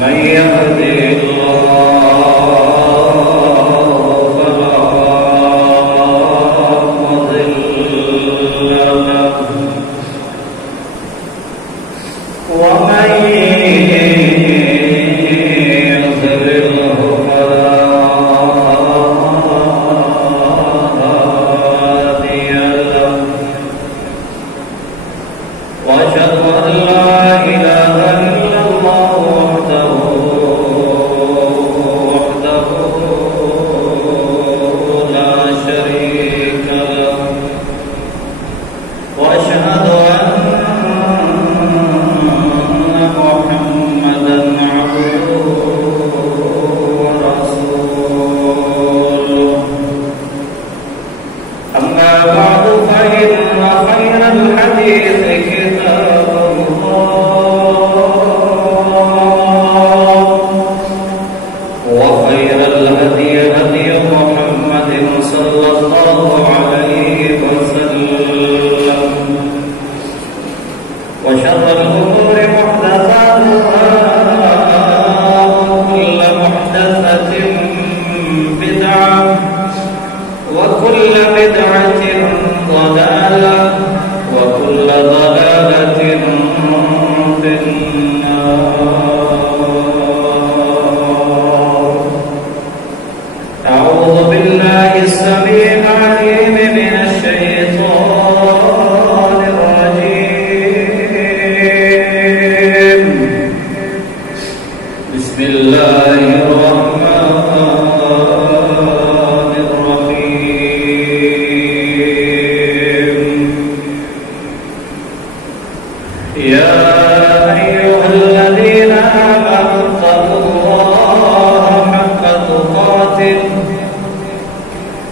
من يهده الله فلا مضل له ومن يضلله فلا هادي له وأشهد أن لا إله إلا الله وحده لا شريك له وأشهد أن محمدا عبده ورسوله أما بعد فإن خير الحديث كتاب الله وخير الهدي هدي محمد صلى الله عليه وسلم وشر الأمور محدثاتها وكل محدثة بدعة وكل بدعة ضلالة وكل ضلالة في النار. أعوذ بالله السميع العليم من الشيطان الرجيم. بسم الله الرحمن الرحيم. يا أيها الذين آمنوا اتقوا الله حق تقاته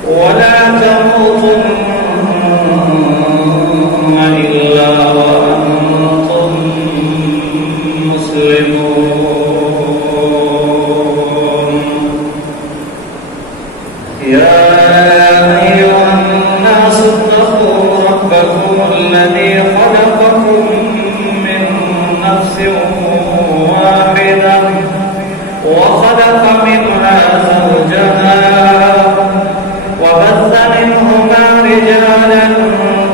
ولا تموتن إلا وأنتم مسلمون. يا أيها الناس اتقوا ربكم الذي خلقكم من نفس واحدة وخلق منها زوجها وبث منهما رجالا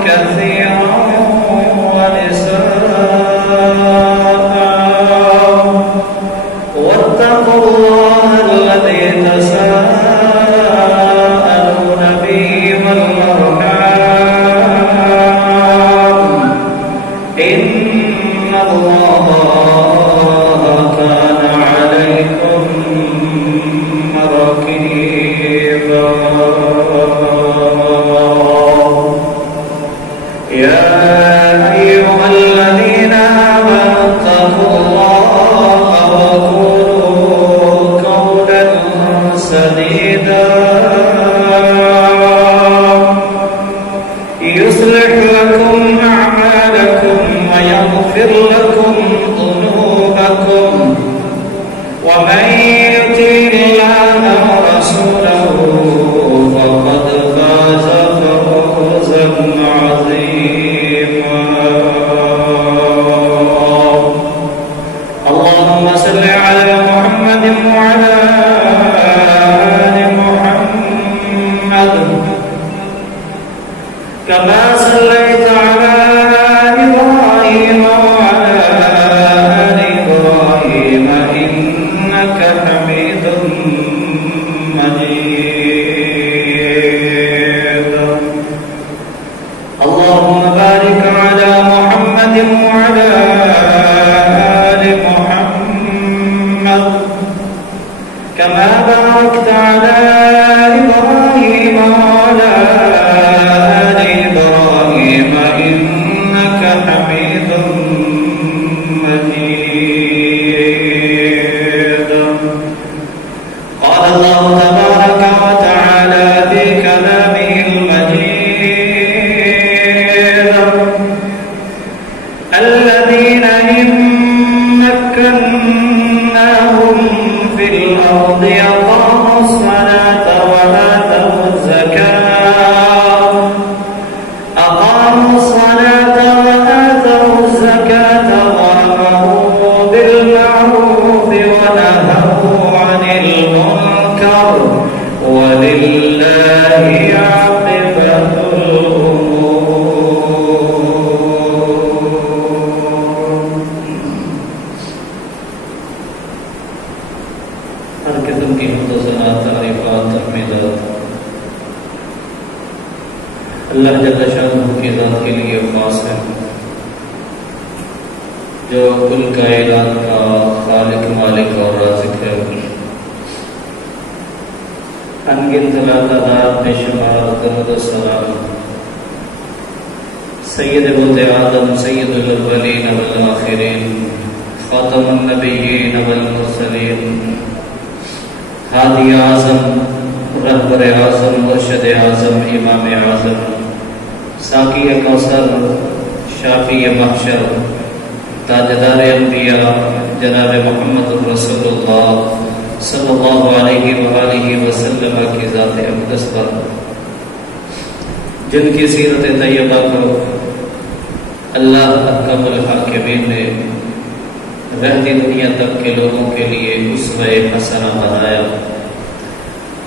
كثيرا ونساء واتقوا الله الذي تساءلون به والأرحام إن الله كان عليكم رقيبا. يا أيها الذين آمنوا اتقوا الله وقولوا قولا سديدا يصلح لكم أعمالكم ويغفر لكم ذنوبكم ومن يطع الله ورسوله فقد فاز فوزا عظيما. اللهم صل على محمد وعلى آل محمد كما صليت على إبراهيم وعلى آل إبراهيم إنك حميد مجيد. اللهم بارك على محمد وعلى آل محمد كما باركت على إبراهيم وعلى آل إبراهيم إنك حميد مجيد. قال الله تبارك وتعالى في كلامه المجيد الذين إن مكناهم في الأرض أقاموا الصلاة وآتوا الزكاة وأمروا بالمعروف کی حمد و ثنا تعریفات تحمیدات اللہ جل شانہ کی ذات کے لیے خاص ہے، جو کل کائنات کا خالق مالک اور رازق ہے۔ انگنت لا تعداد بے شمار درود و سلام سید ولد آدم سید الاولین والآخرین خاتم النبیین والمرسلین ہادی اعظم رہبر اعظم مرشد اعظم امام اعظم ساقی کوثر شافی محشر تاجدار انبیاء جناب محمد رسول اللہ صلی اللہ علیہ وآلہ وسلم کی ذات اقدس پر، جن کی سیرت طیبہ کو اللہ احکم الحاکمین نے رہتی دنیا تک کے لوگوں کے لیے اسوہ حسنہ بنایا،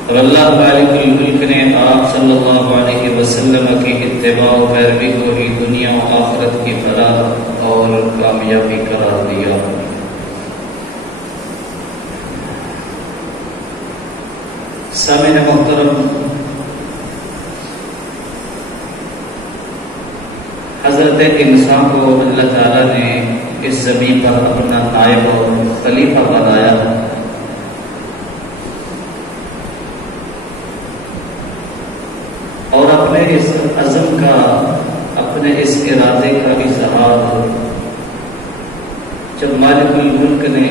اور اللہ مالک الملک نے آپ صلی اللہ علیہ وسلم کی اتباع و پیروی کو ہی دنیا و آخرت کی فلاح اور کامیابی قرار دیا۔ سامعین محترم، حضرت انسان کو اللہ تعالیٰ نے اس زمین پر اپنا نائب اور خلیفہ بنایا، اور اپنے اس عزم کا، اپنے اس ارادے کا اظہار جب مالک الملک نے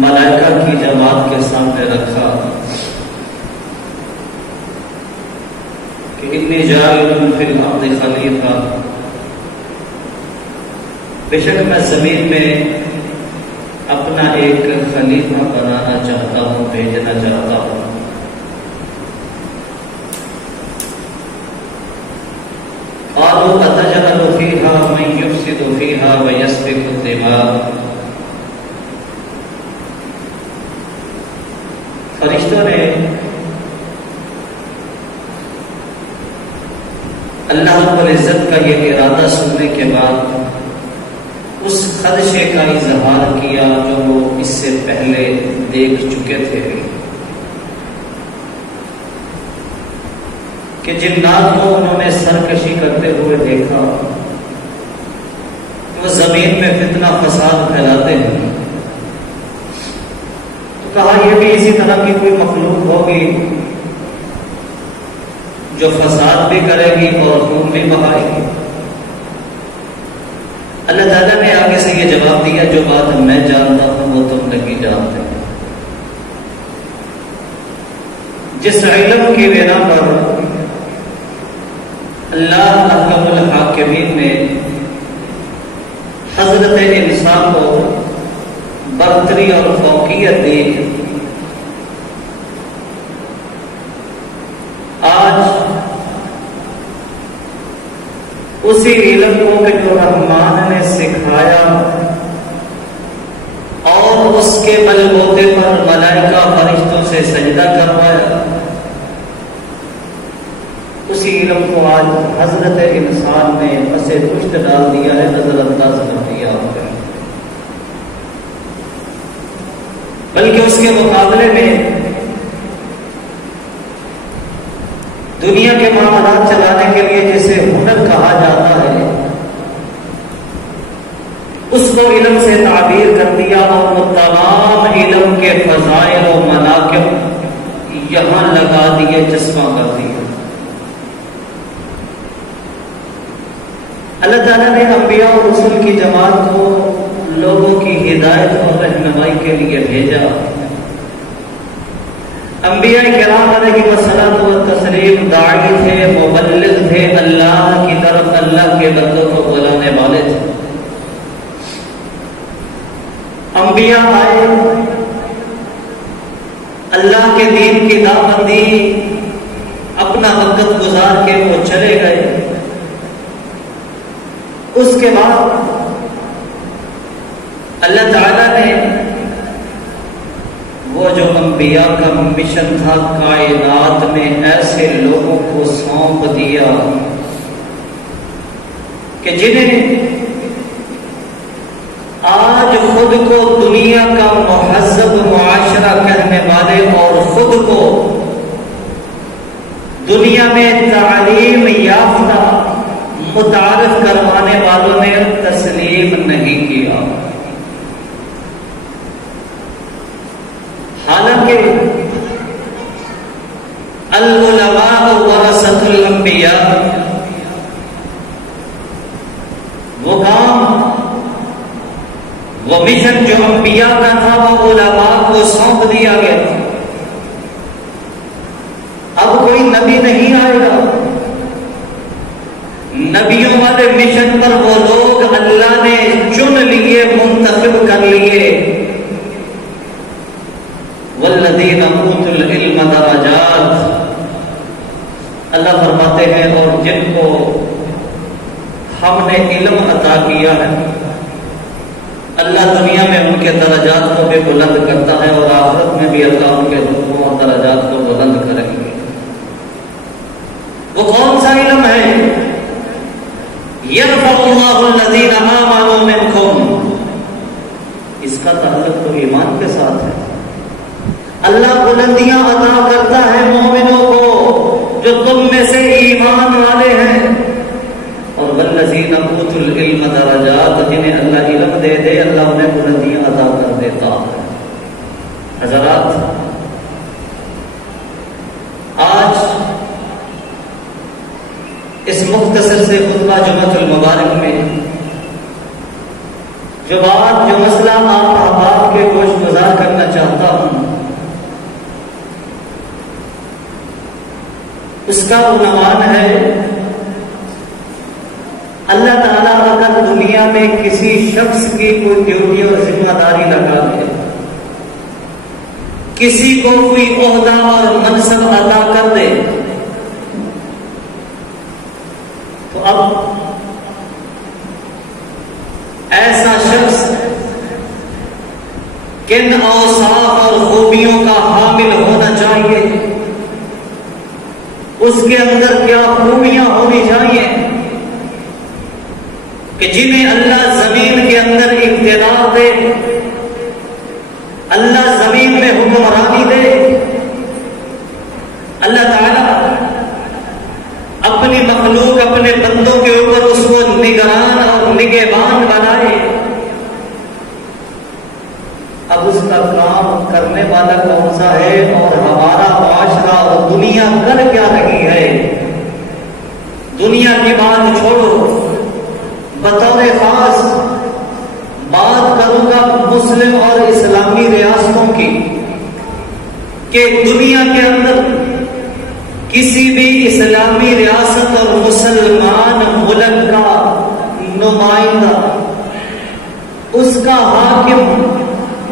ملائکہ کی جماعت کے سامنے رکھا کہ انی جاعل فی الارض خلیفہ، بے شک میں زمین میں اپنا ایک خلیفہ بنانا چاہتا ہوں، بھیجنا چاہتا ہوں۔ قالوا اتجعل فیہا من یفسد فیہا ویسفک الدماء، فرشتوں نے اللہ رب العزت کا یہ ارادہ سننے کے بعد اس خدشے کا اظہار کیا جو وہ اس سے پہلے دیکھ چکے تھے کہ جنات کو انہوں نے سرکشی کرتے ہوئے دیکھا، وہ زمین میں فتنہ فساد پھیلاتے ہیں، تو کہا یہ بھی اسی طرح کی کوئی مخلوق ہوگی جو فساد بھی کرے گی اور خون بھی بہائے گی۔ اللہ تعالیٰ نے آگے سے یہ جواب دیا، جو بات میں جانتا ہوں وہ تم نہیں جانتے۔ جس علم کی بنا پر اللہ احکم الحاکمین نے حضرت انسان کو برتری اور فوقیت دی، آج اسی علم کو کہ جو رحمان نے سکھایا اور اس کے بلبوتے پر ملائکہ فرشتوں سے سجدہ کروایا، اسی علم کو آج حضرت انسان نے پسے پشت ڈال دیا ہے، نظر انداز کر دیا ہے، بلکہ اس کے مقابلے میں دنیا کے معاملات چلانے کے لیے جسے ہنر کہا جاتا ہے، اس کو علم سے تعبیر کر دیا، اور وہ تمام علم کے فضائل و مناقب یہاں لگا دیے، چشمہ کر دیا۔ اللہ تعالیٰ نے انبیاء اور رسول کی جماعت کو لوگوں کی ہدایت اور رہنمائی کے لیے بھیجا۔ انبیاء کرام علیہ الصلوۃ والتسلیم داعی تھے، مبلغ تھے، اللہ کی طرف اللہ کے بندوں کو بلانے والے تھے۔ انبیاء آئے، اللہ کے دین کی دعوت دی، اپنا وقت گزار کے وہ چلے گئے۔ اس کے بعد اللہ تعالیٰ نے وہ جو انبیاء کا مشن تھا کائنات میں ایسے لوگوں کو سونپ دیا کہ جنہیں آج خود خود کو دنیا کا مہذب معاشرہ کہنے والے اور خود کو دنیا میں تعلیم یافتہ متعارف کروانے والوں نے تسلیم نہیں کیا. حالانکہ العلماء ورثۃ الانبیاء، وہ کام، وہ مشن جو انبیاء کا تھا وہ علماء کو سونپ دیا گیا تھا. اب کوئی نبی نہیں آئے گا. نبیوں والے مشن پر وہ لوگ اللہ نے چن لیے، منتخب کر لیے. والذین اوتوا العلم درجات، اللہ فرماتے ہیں اور جن کو ہم نے علم عطا کیا ہے اللہ دنیا میں ان کے درجات کو بھی بلند کرتا ہے اور آخرت میں بھی اللہ ان کے رتبوں اور درجات کو بلند کریں گے. وہ کون سا علم ہے؟ یرفع اللہ الذین آمنوا منکم، اس کا تعلق تو ایمان کے ساتھ ہے. اللہ بلندیاں عطا کرتا ہے مومنوں کو جو تم میں سے ایمان والے ہیں. اور والذین اوتوا العلم درجات، جنہیں اللہ علم دے دے اللہ انہیں بلندیاں عطا کر دیتا ہے. حضرات، آج اس مختصر سے خطبہ جمعۃ المبارک میں جو بات، جو مسئلہ آپ احباب کے گوش گزار کرنا چاہتا ہوں، اس کا عنوان ہے اللہ تعالیٰ اگر دنیا میں کسی شخص کی کوئی ڈیوٹی اور ذمہ داری لگا دے، کسی کو کوئی عہدہ اور منصب عطا کر دے، تو اب ایسا شخص کن اوصاف اور خوبیوں کا حامل ہونا چاہیے، اس کے اندر کیا خوبیاں ہونی چاہیے کہ جنہیں اللہ زمین کے اندر اقتدار دے، اللہ زمین میں حکمرانی دے، اللہ تعالیٰ اپنی مخلوق، اپنے بندوں کے اوپر اس کو نگران اور نگہبان بنائے. اب اس کا کام کرنے والا کون سا ہے اور ہمارا معاشرہ اور دنیا کر کیا رہی ہے؟ دنیا کی بات چھوڑو، بطور خاص بات کروں گا مسلم اور اسلامی ریاستوں کی کہ دنیا کے اندر کسی بھی اسلامی ریاست اور مسلمان ملک کا نمائندہ، اس کا حاکم،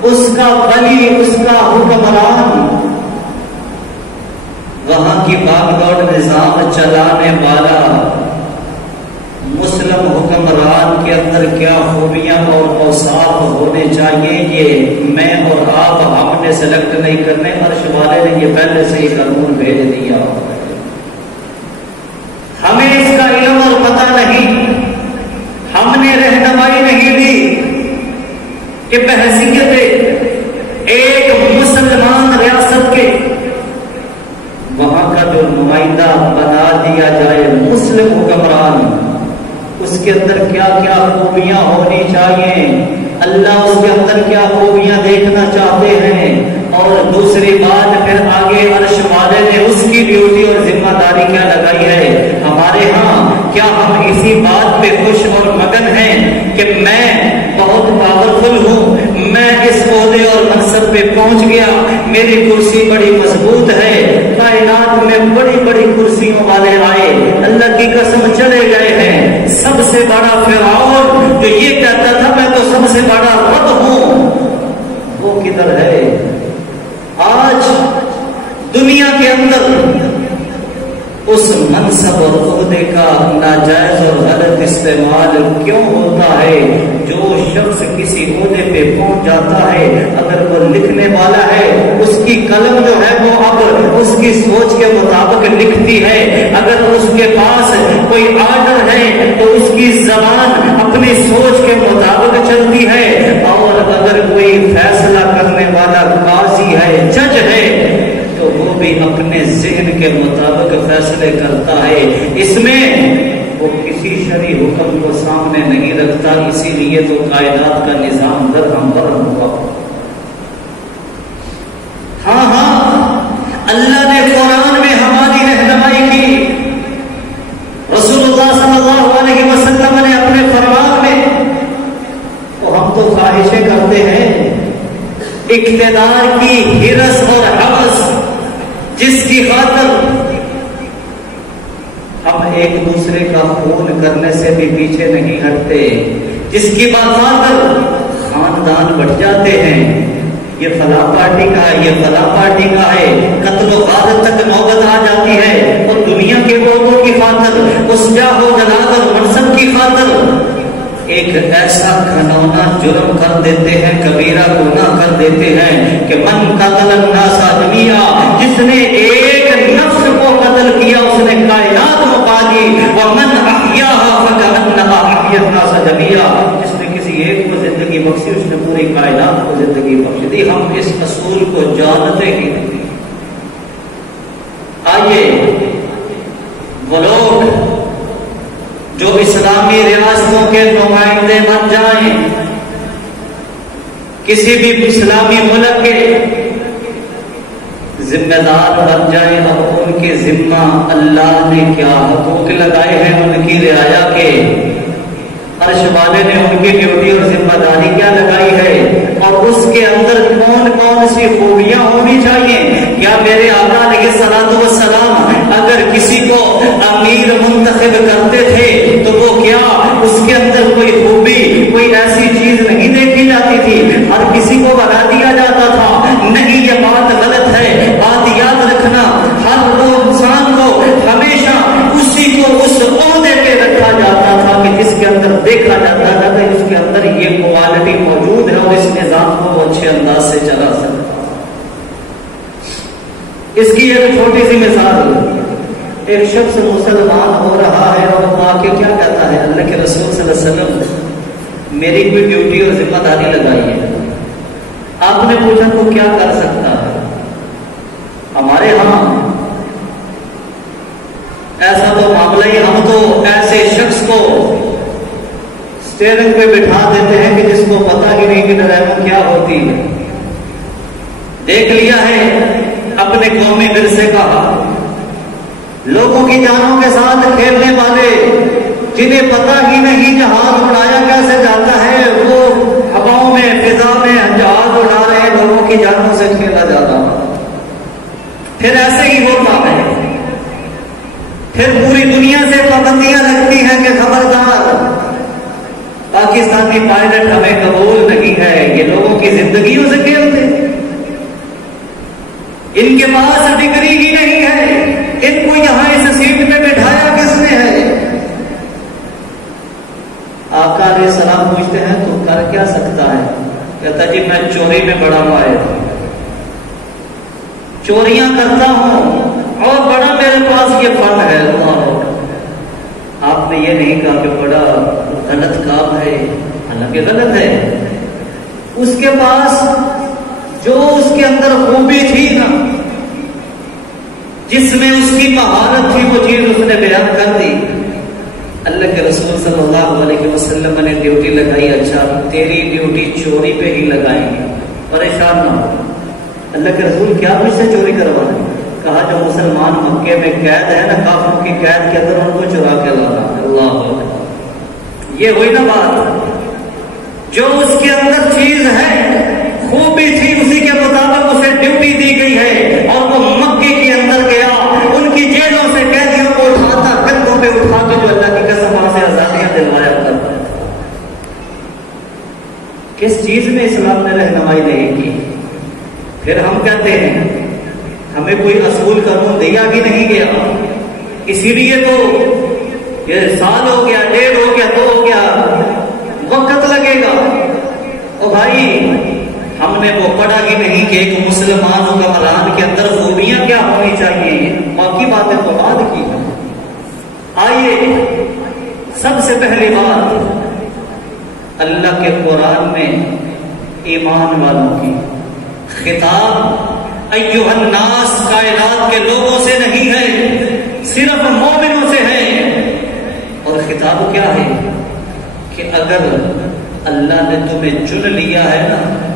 اس کا ولی، اس کا حکمران، وہاں کی باغ دوڑ نظام چلانے والا مسلم حکمران کے اندر کیا خوبیاں اور اوصاف ہونے چاہیے، یہ میں اور آپ ہم نے سلیکٹ نہیں کرنے، عرش والے نے یہ پہلے سے ہی قانون بھیج دیا. ہمیں اس کا علم اور پتہ نہیں، ہم نے رہنمائی نہیں دی کہ بحیثیت ایک مسلمان ریاست کے وہاں کا جو نمائندہ بنا دیا جائے مسلم حکمران، اس کے اندر کیا کیا خوبیاں ہونی چاہیے، اللہ اس کے اندر کیا خوبیاں دیکھنا چاہتے ہیں. اور دوسری بات پھر آگے عرش والے نے اس کی ڈیوٹی اور ذمہ داری کیا لگائی ہے ہمارے ہاں. کیا ہم اسی بات پہ خوش اور مگن ہیں کہ میں بہت پاورفل ہوں، میں اس عہدے اور منصب پہ پہنچ گیا، میری کرسی بڑی مضبوط ہے، کائنات میں بڑی بڑی کرسیوں والے آئے، اللہ کی قسم چلے گئے ہیں. سب سے بڑا فرعون جو یہ کہتا تھا میں تو سب سے بڑا رب ہوں، وہ کدھر ہے؟ آج دنیا کے اندر اس منصب اور عہدے کا ناجائز اور غلط استعمال کیوں ہوتا ہے؟ جو شخص کسی عہدے پہ پہنچ جاتا ہے، اگر وہ لکھنے والا ہے، اس کی قلم جو ہے وہ اب اس کی سوچ کے مطابق لکھتی ہے. اگر اس کے پاس کوئی آرڈر ہے تو اس کی زبان اپنی سوچ کے مطابق چلتی ہے. اور اگر جج ہے تو وہ بھی اپنے ذہن کے مطابق فیصلے کرتا ہے، اس میں وہ کسی شرعی حکم کو سامنے نہیں رکھتا، اسی لیے تو کائنات کا نظام درہم برہم ہوا۔ ہاں اللہ نے قرآن میں ہماری رہنمائی کی، رسول اللہ صلی اللہ علیہ وسلم نے اپنے فرمان میں، تو ہم تو خواہشیں کرتے ہیں، اقتدار کی ہرس اور ہوس جس کی خاطر ہم ایک دوسرے کا خون کرنے سے بھی پیچھے نہیں ہٹتے، جس کی خاطر خاندان بٹ جاتے ہیں، یہ فلاں پارٹی کا ہے، یہ فلاں پارٹی کا ہے، قتل و غارت تک نوبت آ جاتی ہے، اور دنیا کے لوگوں کی خاطر، اس جاہ و جلال اور منصب کی خاطر ایک ایسا گھنونا جرم کر دیتے ہیں، کبیرہ گناہ کر دیتے ہیں کہ من قتل الناس جميعا، جس نے ایک نفس کو قتل کیا اس نے کائنات مقا دی، ومن احیاها فكأنما احیا الناس جميعا، جس نے کسی ایک کو زندگی بخشی اس نے پوری کائنات کو زندگی بخش دی۔ ہم اس اصول کو جانتے ہی نہیں۔ آئیے وہ لوگ جو اسلامی ریاستوں کے نمائندے بن جائیں، کسی بھی اسلامی ملک کے ذمہ دار بن جائیں، اور ان کے ذمہ اللہ نے کیا حقوق لگائے ہیں ان کی رعایا کے، عرش والے نے ان کی ڈیوٹی اور ذمہ داری کیا لگائی ہے، اور اس کے اندر کون کون سی خوبیاں ہونی چاہیے۔ کیا میرے آقا علیہ الصلوۃ والسلام اگر کسی کو امیر منتخب کرتے تھے تو وہ کیا اس کے اندر کوئی خوبی، کوئی ایسی چیز نہیں دیکھی جاتی تھی، ہر کسی کو بنا دیا جاتا تھا؟ نہیں، یہ بات غلط ہے۔ بات یاد رکھنا، ہر وہ انسان کو ہمیشہ اسی کو اس عہدے پہ رکھا جاتا تھا کہ جس کے اندر دیکھا جاتا تھا کہ اس کے اندر یہ کوالٹی موجود ہے اور اس نظام کو وہ اچھے انداز سے چلا سکتا۔ اس کی ایک چھوٹی سی مثال، ایک شخص مسلمان ہو رہا ہے اور وہ آ کے کیا کہتا ہے، اللہ کے رسول صلی اللہ علیہ وسلم میری کوئی ڈیوٹی اور ذمہ داری لگائی ہے۔ آپ نے پوچھا تو کیا کر سکتا ہے؟ ہمارے ہاں ایسا تو معاملہ ہی، ہم تو ایسے شخص کو اسٹیئرنگ پہ بٹھا دیتے ہیں کہ جس کو پتہ ہی نہیں کہ ڈرائیونگ کیا ہوتی ہے۔ دیکھ لیا ہے اپنے قومی ورثے کا، لوگوں کی جانوں کے ساتھ کھیلنے والے جنہیں پتہ ہی نہیں جہاز اڑایا کیسے جاتا ہے، وہ ہواؤں میں فضا میں جہاز اڑا رہے ہیں، لوگوں کی جانوں سے کھیلا جاتا ہے۔ پھر ایسے ہی ہوتا ہے، پھر پوری دنیا سے پابندیاں لگتی ہیں کہ خبردار پاکستانی پائلٹ ہمیں قبول نہیں ہے، یہ لوگوں کی زندگیوں سے کھیلتے، ان کے پاس ڈگری ہی نہیں ہے، ان کو یہاں اس سیٹ پہ بٹھایا کس نے ہے؟ آقا علیہ السلام پوچھتے ہیں تو کر کیا سکتا ہے؟ کہتا جی میں چوری میں بڑا ماہر ہوں، چوریاں کرتا ہوں اور بڑا میرے پاس یہ فن ہے۔ آپ نے یہ نہیں کہا کہ بڑا غلط کام ہے، حالانکہ غلط ہے۔ اس کے پاس جو اس کے اندر خوبی تھی نا، جس میں اس کی مہارت تھی، وہ چیز اس نے بیان کر دی۔ اللہ کے رسول صلی اللہ علیہ وسلم نے ڈیوٹی لگائی، اچھا تیری ڈیوٹی چوری پہ ہی لگائیں گے، پریشان نہ ہو۔ اللہ کے رسول کیا مجھ سے چوری کروانا؟ کہا جو مسلمان مکے میں قید ہے نا، کافروں کی قید کے اندر ان کو چرا کے لانا۔ اللہ اکبر، یہ ہوئی نا بات، جو اس کے اندر چیز ہے، خوبی تھی، اسی کے مطابق اسے ڈیوٹی دی گئی ہے، اور وہ مکے کے اندر گیا، ان کی جیلوں سے قیدیوں کو اٹھاتا، کندھوں پہ اٹھا کے جو اللہ کی قسم وہاں سے آزادیاں دلوایا کرتا۔ کس چیز میں اسلام نے رہنمائی نہیں کی؟ پھر ہم کہتے ہیں ہمیں کوئی اصول قانون دیا بھی نہیں گیا، اسی لیے تو یہ سال ہو گیا، 1.5 ہو گیا، 2 ہو گیا، وقت لگے گا۔ او بھائی، ہم نے وہ پڑھا ہی نہیں کہ ایک مسلمان حکمران کے اندر خوبیاں کیا ہونی چاہیے، باقی باتیں تو بعد کی ہیں۔ آئیے سب سے پہلی بات، اللہ کے قرآن میں ایمان والوں کی خطاب ایھا الناس کائنات کے لوگوں سے نہیں ہے، صرف مومنوں سے ہے۔ اور خطاب کیا ہے کہ اگر اللہ نے تمہیں چن لیا ہے نا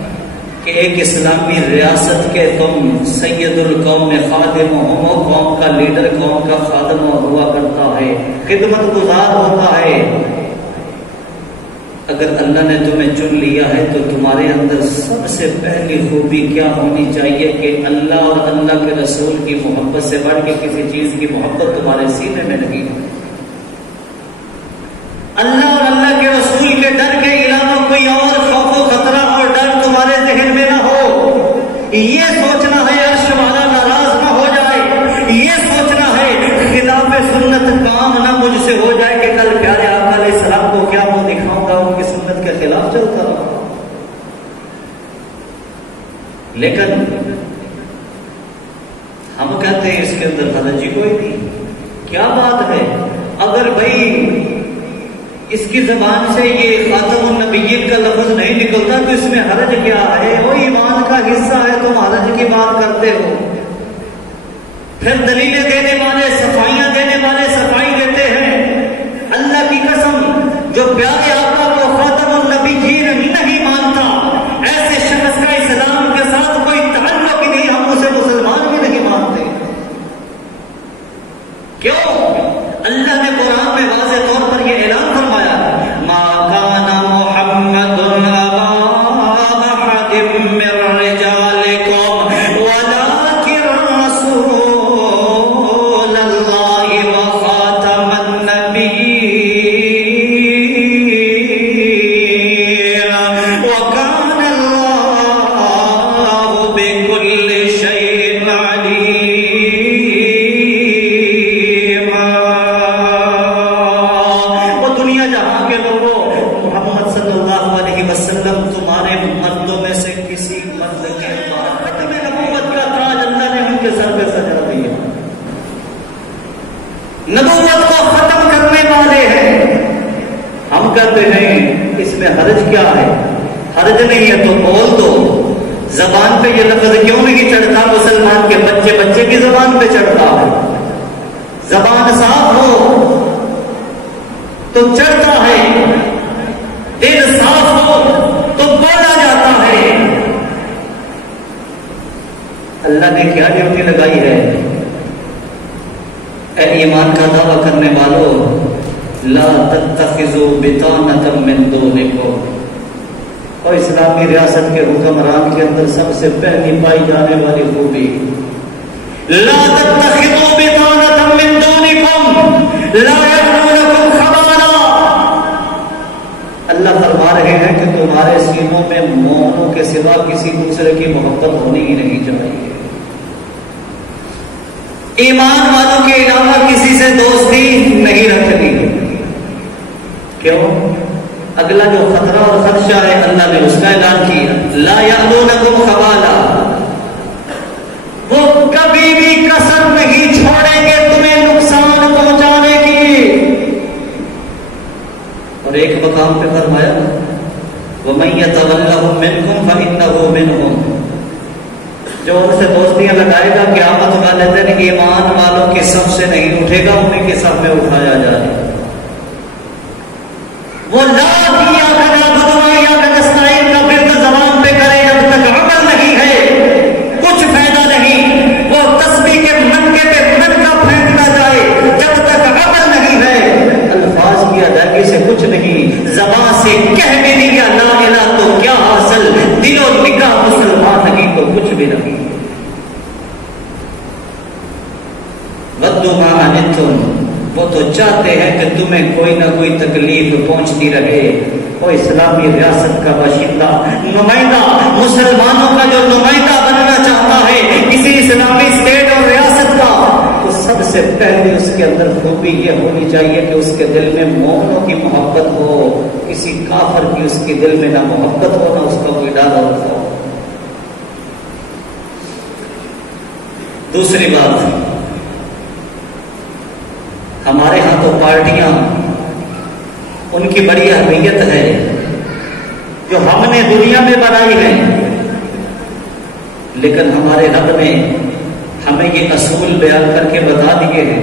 کہ ایک اسلامی ریاست کے تم سید القوم میں خادم ہو، قوم کا لیڈر، قوم کا خادم ہوا کرتا ہے، خدمت گزار ہوتا ہے، اگر اللہ نے تمہیں چن لیا ہے تو تمہارے اندر سب سے پہلی خوبی کیا ہونی چاہیے کہ اللہ اور اللہ کے رسول کی محبت سے بڑھ کے کسی چیز کی محبت تمہارے سینے میں نہیں ہے۔ اللہ اور اللہ کے رسول کے ڈر کے علاوہ کوئی اور خوف و خطرہ اور ڈر تمہارے ذہن میں نہ ہو۔ یہ سوچنا ہے عرش والا ناراض نہ ہو جائے، یہ سوچنا ہے خلاف سنت کام نہ مجھ سے ہو جائے کہ کل پیارے آقا علیہ السلام کو کیا وہ دکھاؤں گا ان کی سنت کے خلاف چلتا رہا۔ لیکن ہم کہتے ہیں اس کے اندر حرج ہی کوئی نہیں، کیا بات ہے؟ اگر بھائی اس کی زبان سے یہ خاتم النبیین کا لفظ نہیں نکلتا تو اس میں حرج کیا ہے؟ وہ ایمان کا حصہ ہے، تم حرج کی بات کرتے ہو۔ پھر دلیلیں دینے والے، صفائیاں دینے والے صفائی دیتے ہیں۔ اللہ کی قسم، جو پیارے آقا کو خاتم النبیین نہیں مانتا، ایسے شخص کا اسلام کے ساتھ کوئی تعلق ہی نہیں، ہم اسے مسلمان بھی نہیں مانتے۔ کیوں؟ اللہ نے قرآن میں واضح طور پر یہ اعلان فرمایا، ما کان محمد ابا احد من رجالکم ولکن رسول اللہ وخاتم النبیین وکان اللہ بکل شیء علیم۔ تمہارے مردوں میں سے کسی مرد کے ختم نبوت کا تاج اللہ نے ان کے سر پہ سجا دیا، نبوت کو ختم کرنے والے ہیں۔ ہم کہتے ہیں اس میں حرج کیا ہے؟ حرج نہیں ہے تو بول دو، زبان پہ یہ لفظ کیوں نہیں چڑھتا؟ مسلمان کے بچے بچے کی زبان پہ چڑھتا ہے، زبان صاف ہو تو چڑھتا ہے، دل صاف ہو تو بولا جاتا ہے۔ اللہ نے کیا ڈیوٹی لگائی ہے؟ اے ایمان کا دعویٰ کرنے والوں، لا تتخذوا بطانة من دونکم۔ اور اسلامی ریاست کے حکمران کے اندر سب سے پہلی پائی جانے والی خوبی، لا تتخذوا بطانة من دونکم لا يألونکم خبالا۔ اللہ فرما رہے ہیں کہ تمہارے سینوں میں مومنوں کے سوا کسی دوسرے کی محبت ہونی ہی نہیں چاہیے، ایمان والوں کے علاوہ کسی سے دوستی نہیں رکھنی۔ کیوں؟ اگلا جو خطرہ اور خدشہ ہے اللہ نے اس کا اعلان کیا، لا یألونکم خبالا، وہ کبھی بھی کسر نہیں چھوڑیں گے تمہیں نقصان پہنچانے کی۔ اور ایک مقام پہ فرمایا، وَمَن يَتَوَلَّهُم مِّنكُمْ فَإِنَّهُ مِنْهُمْ، جو ان سے دوستیاں لگائے گا قیامت والے دن ایمان والوں کی صف سے نہیں اٹھے گا، انہیں کی صف میں اٹھایا جائے۔ وہ لا اياك نعبد واياك نستعين کا ورد زبان پہ کرے، جب تک عمل نہیں ہے کچھ فائدہ نہیں۔ وہ تسبیح کے منکے پہ منکا پھینکنا جائے، جب تک عمل نہیں ہے الفاظ کی ادائیگی سے کچھ نہیں، زبان سے کہہ بھی لیا لا الہ تو کیا حاصل، دل و نگاہ مسلمان نہیں تو کچھ بھی نہیں۔ وَدُّوا مَا عَنِتُّمْ، وہ تو چاہتے ہیں کہ تمہیں کوئی نہ کوئی تکلیف پہنچتی رہے۔ وہ اسلامی ریاست کا باشندہ، نمائندہ، مسلمانوں کا جو نمائندہ بننا چاہتا ہے کسی اسلامی اسٹیٹ اور ریاست کا، تو سب سے پہلے اس کے اندر خوبی یہ ہونی چاہیے کہ اس کے دل میں مومنوں کی محبت ہو، کسی کافر کی اس کے دل میں نہ محبت ہو نہ اس کا کوئی ڈالا ہو۔ دوسری بات، ہمارے ہاں تو پارٹیاں ان کی بڑی اہمیت ہے جو ہم نے دنیا میں بنائی ہے۔ لیکن ہمارے رب نے ہمیں یہ اصول بیان کر کے بتا دیے ہیں.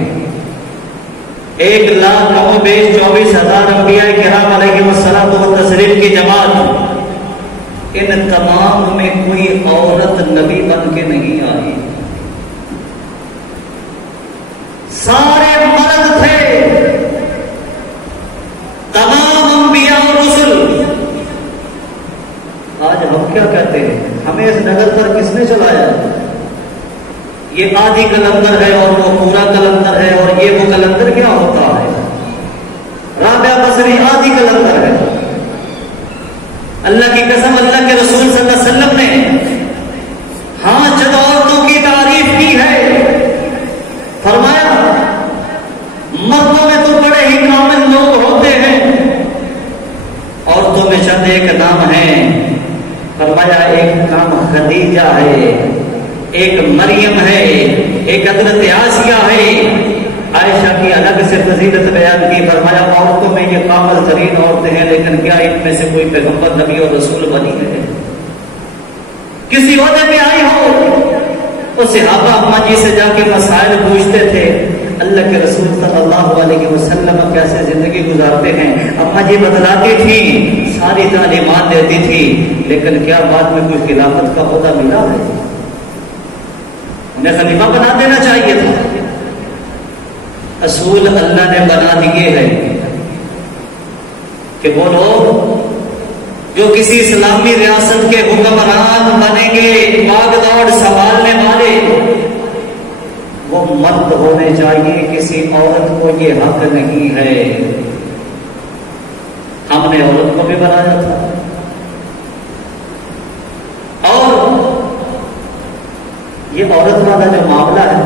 1,24,000 انبیاء کرام علیہم الصلوۃ والتسلیم کی جماعت، ان تمام میں کوئی عورت نبی بن کے نہیں آئی، سارے مرد تھے. تمام انبیاء اور رسل. آج ہم کیا کہتے ہیں؟ ہمیں اس نگر پر کس نے چلایا؟ یہ آدھی کلندر ہے اور وہ پورا کلندر ہے، اور یہ وہ کلندر کیا ہوتا ہے؟ رابعہ بصری آدھی کلندر ہے. اللہ کی قسم، اللہ کے رسول صلی اللہ علیہ وسلم نے ہاں جب عورتوں کی تعریف کی ہے، فرمایا مردوں میں تو بڑے ہی کامل لوگ ہوتے ہیں، عورتوں میں چند ایک نام ہیں. فرمایا ایک نام خدیجہ ہے، ایک مریم ہے، ایک حضرت آسیہ ہے. عائشہ کی الگ سے فضیلت بیان کی. فرمایا عورتوں میں یہ کامل ترین عورتیں ہیں، لیکن کیا ان میں سے کوئی پیغمبر نبی اور رسول بنی ہے؟ کسی عہدے میں آئی ہو؟ وہ صحابہ اماں جی سے جا کے مسائل پوچھتے تھے، اللہ کے رسول صلی اللہ علیہ وسلم کیسے زندگی گزارتے ہیں؟ اماں جی بتلاتی تھی، ساری تعلیمات دیتی تھی، لیکن کیا بعد میں کوئی خلافت کا عہدہ ملا ہے؟ انہیں خلیفہ بنا دینا چاہیے تھا. اصول اللہ نے بنا دیے ہیں کہ وہ لوگ جو کسی اسلامی ریاست کے حکمران بنیں گے، باغ دوڑ سنبھالنے والے، وہ مرد ہونے چاہیے. کسی عورت کو یہ حق نہیں ہے. ہم نے عورت کو بھی بنایا تھا. اور یہ عورت والا جو معاملہ ہے،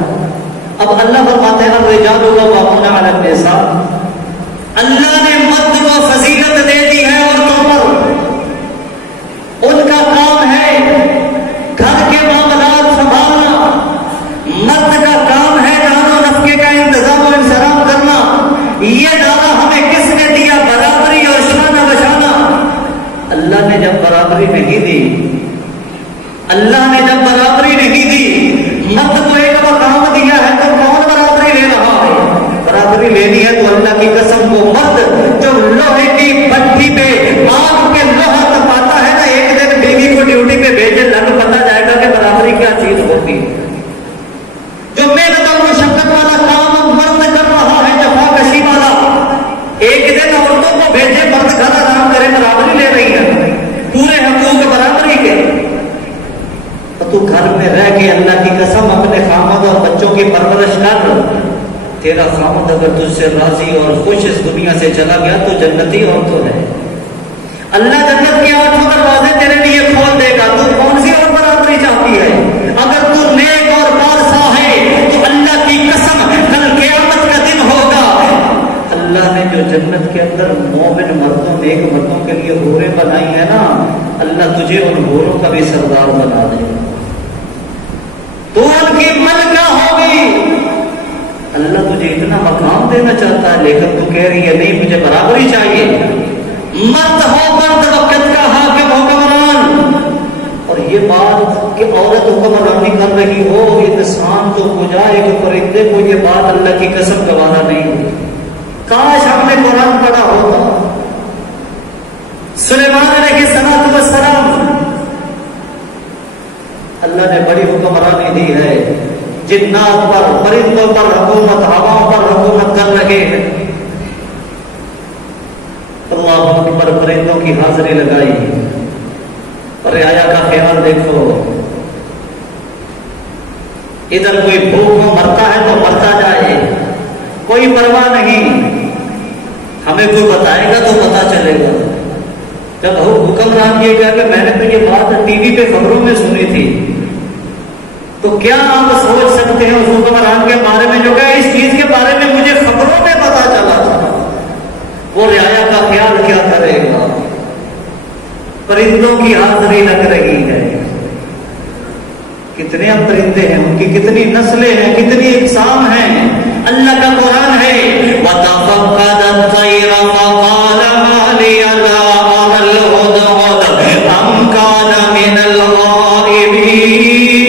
اب اللہ فرماتے ہیں الرجال قوامون علی النساء. اللہ نے مرد کو فضیلت دے دی ہے عورتوں پر. ان کا کام ہے گھر کے معاملات سنبھالنا، مرد کا کام ہے جان و نفقے کا انتظام و انصراف کرنا. یہ دعویٰ ہمیں کس نے دیا؟ برابری اور شانہ بشانہ. اللہ نے جب برابری نہیں دی، اللہ نے جب برابری نہیں دی، مرد کو ایک مقام دیا ہے تو کون برابری لے رہا ہے؟ برابری لینی ہے تو اللہ کی قسم وہ مرد جو لوہے کی بھٹی پہ آگ کے لوہا تپاتا ہے نا، ایک دن بیوی کو ڈیوٹی پہ بھیجے، لگ پتا جائے گا کہ برابری کیا چیز ہوتی ہے. جو محنت اور مشقت والا کام مرد کر رہا ہے، جفا کشی والا، ایک دن عورتوں کو بھیجے مرد گھر آرام کرے، برابری لے رہی ہے، پورے حقوق برابری کے. تو گھر میں رہ کے اللہ کی قسم اپنے خامد اور بچوں کی پرورش کر. تیرا خامد اگر تجھ سے راضی اور خوش اس دنیا سے چلا گیا تو جنتی اور تو ہے. اللہ جنت کے 8 دروازے تیرے لیے کھول دے گا. تو کون سی اور برابری چاہتی ہے؟ اگر تو نیک اور پارسا ہے تو اللہ کی قسم کل قیامت کا دن ہوگا. اللہ نے جو جنت کے اندر مومن مردوں نیک مردوں کے لیے حوریں بنائی ہیں نا، اللہ تجھے ان حوروں کا بھی سردار بنا دے. تو ان کی ملکہ ہوگی. اللہ تجھے اتنا مقام دینا چاہتا ہے، لیکن تو کہہ رہی ہے نہیں مجھے برابری چاہیے. مرد ہو مرد وقت کا حاکم حکمران. اور یہ بات کہ عورت حکمرانی کر رہی ہو، انسان جو ہو جائے کہ پرندے کو، یہ بات اللہ کی قسم گوارا نہیں ہوتی. کاش ہم نے قرآن پڑھا ہوتا. سلیمان علیہ السلام، اللہ نے بڑی حکمرانی دی ہے. جنات پر، پرندوں پر حکومت، ہواؤں پر حکومت کر رہے ہیں. اللہ اکبر. پرندوں کی حاضری لگائی. اور رعایا کا خیال دیکھو، ادھر کوئی بھوک مرتا ہے تو مرتا جائے، کوئی پرواہ نہیں. ہمیں کوئی بتائے گا تو پتا چلے گا. جب حکمران یہ کہا کہ میں نے تو یہ بات ٹی وی پہ خبروں میں سنی تھی، تو کیا آپ سوچ سکتے ہیں اس حکمران کے بارے میں جو کہ اس چیز کے بارے میں مجھے خبروں میں پتا چلا تھا، وہ رعایا کا خیال کیا کرے گا؟ پرندوں کی حاضری لگ رہی ہے. کتنے اب پرندے ہیں، ان کی کتنی نسلیں ہیں، کتنی اقسام ہیں. اللہ کا قرآن ہے وَتَفَقَّدَ الطَّيْرَ فَقَالَ مَا لِيَ لَا أَرَى الْهُدْهُدَ أَمْ كَانَ مِنَ الْغَائِبِينَ.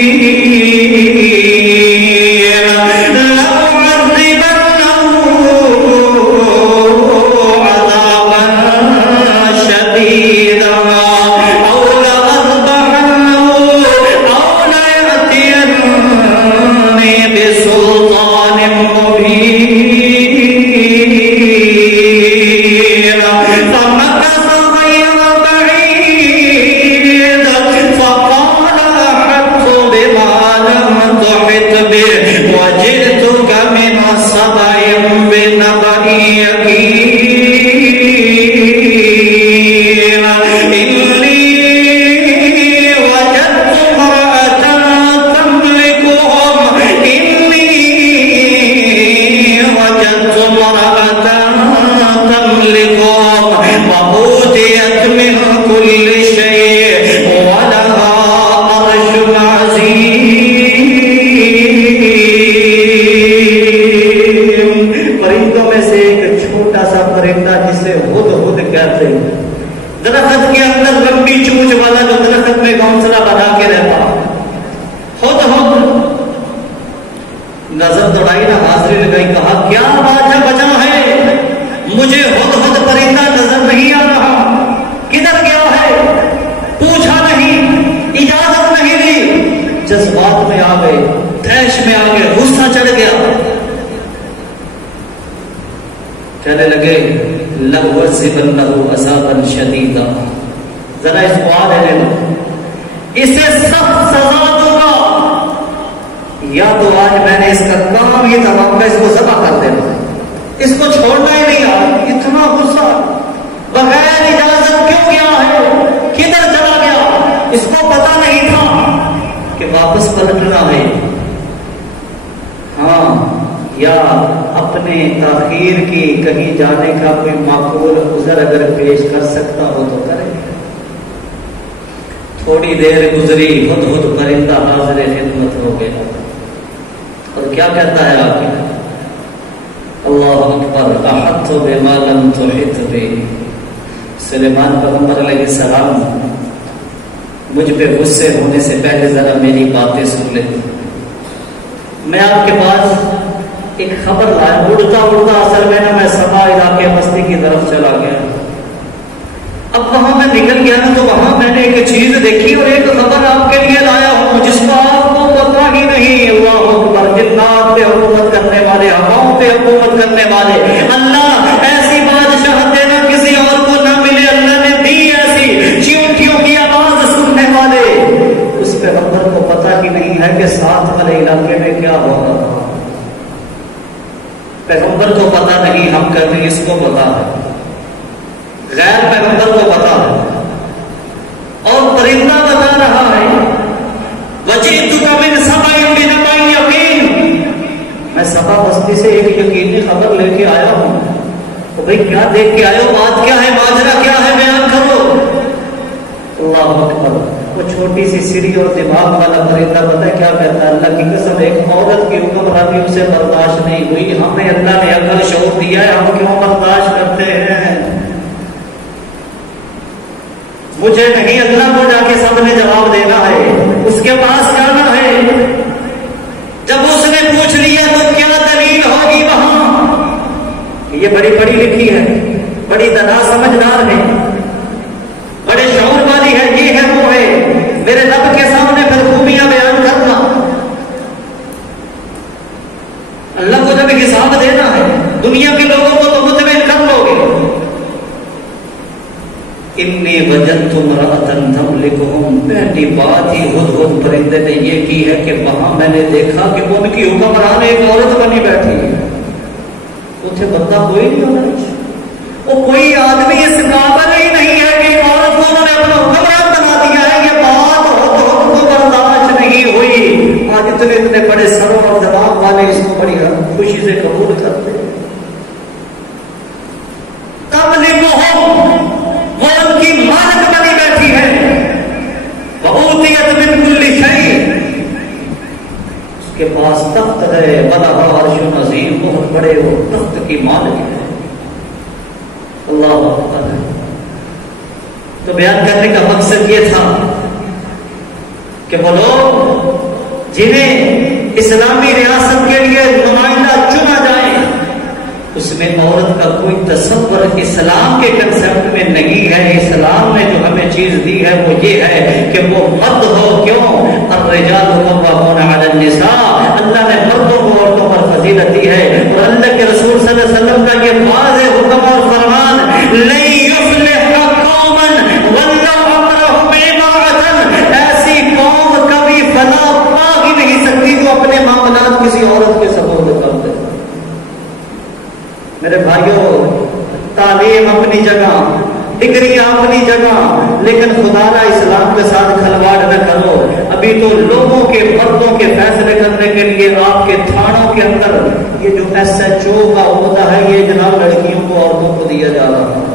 درخت کے اندر لمبی چونچ والا جو درخت میں گھونسلہ بنا کے رہتا، خود نظر دوڑائی نہ حاضری لگائی، کہا کیا بات ہے بچا ہے، مجھے ہد پرندہ نظر نہیں آ رہا، کدھر گیا ہے؟ پوچھا نہیں، اجازت نہیں دی، جذبات میں آ گئے، تیش میں آ گئے، غصہ چڑھ گیا، کہنے لگے لَأُعَذِّبَنَّهُ عَذَابًا شَدِيدًا، ذرا اس کو آ لینے دو، اسے سخت سزا دوں گا، یا تو آج میں نے اس کا کام ہی تمام کا اس کو ذبح کر دینا، اس کو چھوڑنا ہی نہیں آ، اتنا غصہ، بغیر اجازت کیوں گیا ہے، کدھر چلا گیا، اس کو پتا نہیں تھا کہ واپس پلٹنا ہے، ہاں، یا اپنے تاخیر کی کہیں جانے کا کوئی معقول عذر اگر پیش کر سکتا ہو تو کرے۔ تھوڑی دیر گزری، ہد پرندہ حاضر خدمت ہو گیا، اور کیا کہتا ہے آپ کے اللہ اکبر، احط بما لم تحط بہ، سلیمان پیغمبر علیہ السلام مجھ پہ غصے ہونے سے پہلے ذرا میری باتیں سن لیں، میں آپ کے پاس ایک خبر لایا، اڑتا اڑتا اثر میں سبا علاقے بستی کی طرف چلا گیا، اب وہاں میں نکل گیا نا تو وہاں میں نے ایک چیز دیکھی اور ایک خبر آپ کے لیے لایا ہوں جس کو آپ کو پتا ہی نہیں، اللہ اکبر، جنات پہ حکومت کرنے والے، ہواؤں پہ حکومت کرنے والے، اللہ ایسی بادشاہت دینا کسی اور کو نہ ملے، اللہ نے دی ایسی چیونٹیوں کی آواز سننے والے، اس پیغمبر کو پتا ہی نہیں ہے کہ ساتھ والے علاقے میں کیا ہو رہا تھا، پیغمبر کو پتا نہیں، ہم کہتے ہیں اس کو پتا ہے، غیر پیغمبر کو پتا ہے، اور پرندہ بتا رہا ہے وَجِئْتُكَ مِنْ سَبَإٍ بِنَبَإٍ يَقِينٍ، میں سبا بستی سے ایک یقینی خبر لے کے آیا ہوں، تو بھئی کیا دیکھ کے آئے ہو، بات کیا ہے، ماجرا کیا ہے، بیان کرو۔ اللہ اکبر، وہ چھوٹی سی سری اور دماغ والا پرندہ پتہ ہے کیا کہتا ہے، اللہ کی قسم ایک عورت کی حکمرانی اسے برداشت نہیں ہوئی، ہمیں اللہ نے عقل شعور دیا ہے، ہم کیوں برداشت کرتے ہیں، مجھے نہیں، اللہ کو جا کے سب نے جواب دینا ہے، اس کے پاس جانا ہے، جب اس نے پوچھ لیا تو کیا دلیل ہوگی وہاں، یہ بڑی پڑھی لکھی ہے، بڑی دانا سمجھدار ہے، بڑے شعور والی ہے، یہ ہے وہ ہے، میرے رب کے سامنے پھر خوبیاں بیان کرنا، اللہ کو جب حساب دینا ہے، دنیا کے لوگوں کو تو مطمئن کر لو گے، انی وجدت امرأۃ تملکہم، پہلی بات ہی ہد پرندے نے یہ کی ہے کہ وہاں میں نے دیکھا کہ ان کی حکمران ایک عورت بنی بیٹھی ہے، اتنے بندہ کوئی نہیں ہونا، وہ کوئی آدمی اس قابل ہی نہیں ہے کہ عورت کو انہوں نے اپنا حکمران بنا دیا ہے، یہ بات کو برداشت نہیں ہوئی، آج اتنے بڑے سروں اور دماغ والے اس کو بڑی خوشی سے قبول کرتے ہیں، وہ ان کی مالک بنی بیٹھی ہے، وَأُوتِيَتْ مِن كُلِّ شَيْءٍ، اس کے پاس تخت ہے، وَلَهَا عَرْشٌ عَظِيمٌ، بہت بڑے وہ تخت کی مالک ہے، اللہ اکبر۔ تو بیان کرنے کا مقصد یہ تھا کہ وہ لوگ جنہیں اسلامی ریاست کے لیے نمائندہ چنا جائے، اس میں عورت کا کوئی تصور اسلام کے کنسپٹ میں نہیں ہے، اسلام نے جو ہمیں چیز دی ہے وہ یہ ہے کہ وہ مرد ہو، کیوں، الرجال قوامون علی النساء، اللہ نے مردوں کو عورتوں پر فضیلت دی ہے، اور اللہ کے رسول صلی اللہ علیہ وسلم کا یہ واضح حکم اور فرمان، لن یفلح قوما ولوا امرهم امرأة، ایسی قوم کبھی فلاح پا ہی نہیں سکتی جو اپنے معاملات کسی عورت کے سپرد کر دے۔ میرے بھائیوں، تعلیم اپنی جگہ، ڈگری اپنی جگہ، لیکن خدا را اسلام کے ساتھ کھلواڑ نہ کرو. ابھی تو لوگوں کے مردوں کے فیصلے کرنے کے لیے آپ کے تھانوں کے اندر یہ جو SHO کا عہدہ ہے یہ جناب لڑکیوں کو عورتوں کو دیا جا رہا ہے.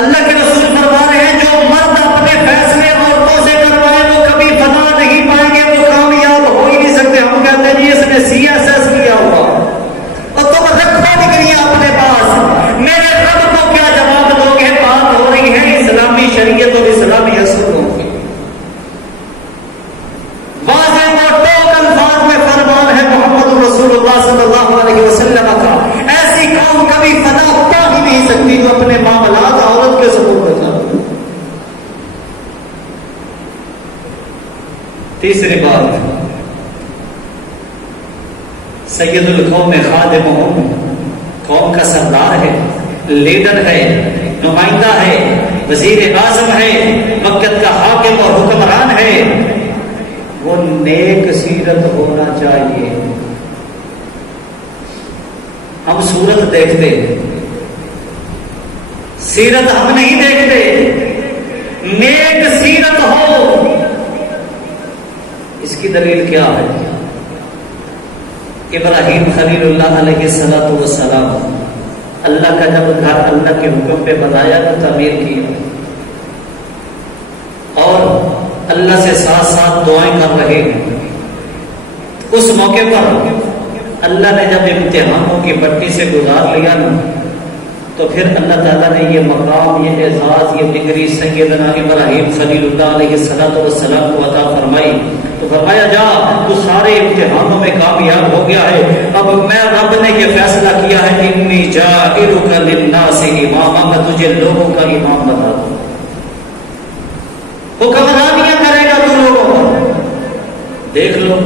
اللہ کے رسول فرما رہے ہیں جو مرد اپنے فیصلے عورتوں سے کروائے وہ کبھی فلاح نہیں پائیں گے، وہ کامیاب ہو ہی نہیں سکتے. ہم کہتے ہیں جی اس نے CSS کیا ہوا اور تم رکھو ڈگریاں اپنے پاس، میرے رب کو کیا جواب دو گے؟ بات ہو رہی ہے اسلامی شریعت اور اسلامی اصولوں کی. واضح و ٹوک الفاظ میں فرمان ہے محمد رسول اللہ صلی اللہ علیہ وسلم کا، ایسی قوم کبھی فلاح پا ہی نہیں سکتی جو اپنے معاملات عورت کے سپرد کر. تیسری بات، سید القوم خادمہم، قوم کا سردار ہے، لیڈر ہے، نمائندہ ہے، وزیر اعظم ہے، وقت کا حاکم اور حکمران ہے، وہ نیک سیرت ہونا چاہیے. ہم صورت دیکھتے سیرت ہم نہیں دیکھتے. نیک سیرت ہو، اس کی دلیل کیا ہے؟ ابراہیم خلیل اللہ علیہ السلام اللہ کا جب گھر اللہ کے حکم پہ بنایا تو تعمیر کیا اور اللہ سے ساتھ ساتھ دعائیں کر رہے ہیں. اس موقع پر اللہ نے جب امتحانوں کی پٹی سے گزار لیا نا تو پھر اللہ تعالیٰ نے یہ مقام، یہ اعزاز، یہ ڈگری سیدنا ابراہیم خلیل اللہ علیہ السلام کو عطا فرمائی. تو فرمایا جا تو سارے امتحانوں میں کامیاب ہو گیا ہے، اب میں رب نے یہ فیصلہ کیا ہے انی جاعلک للناس اماما، میں تجھے لوگوں کا امام بنا دوں. حکمرانیاں کرے گا تو لوگوں کو. دیکھ لو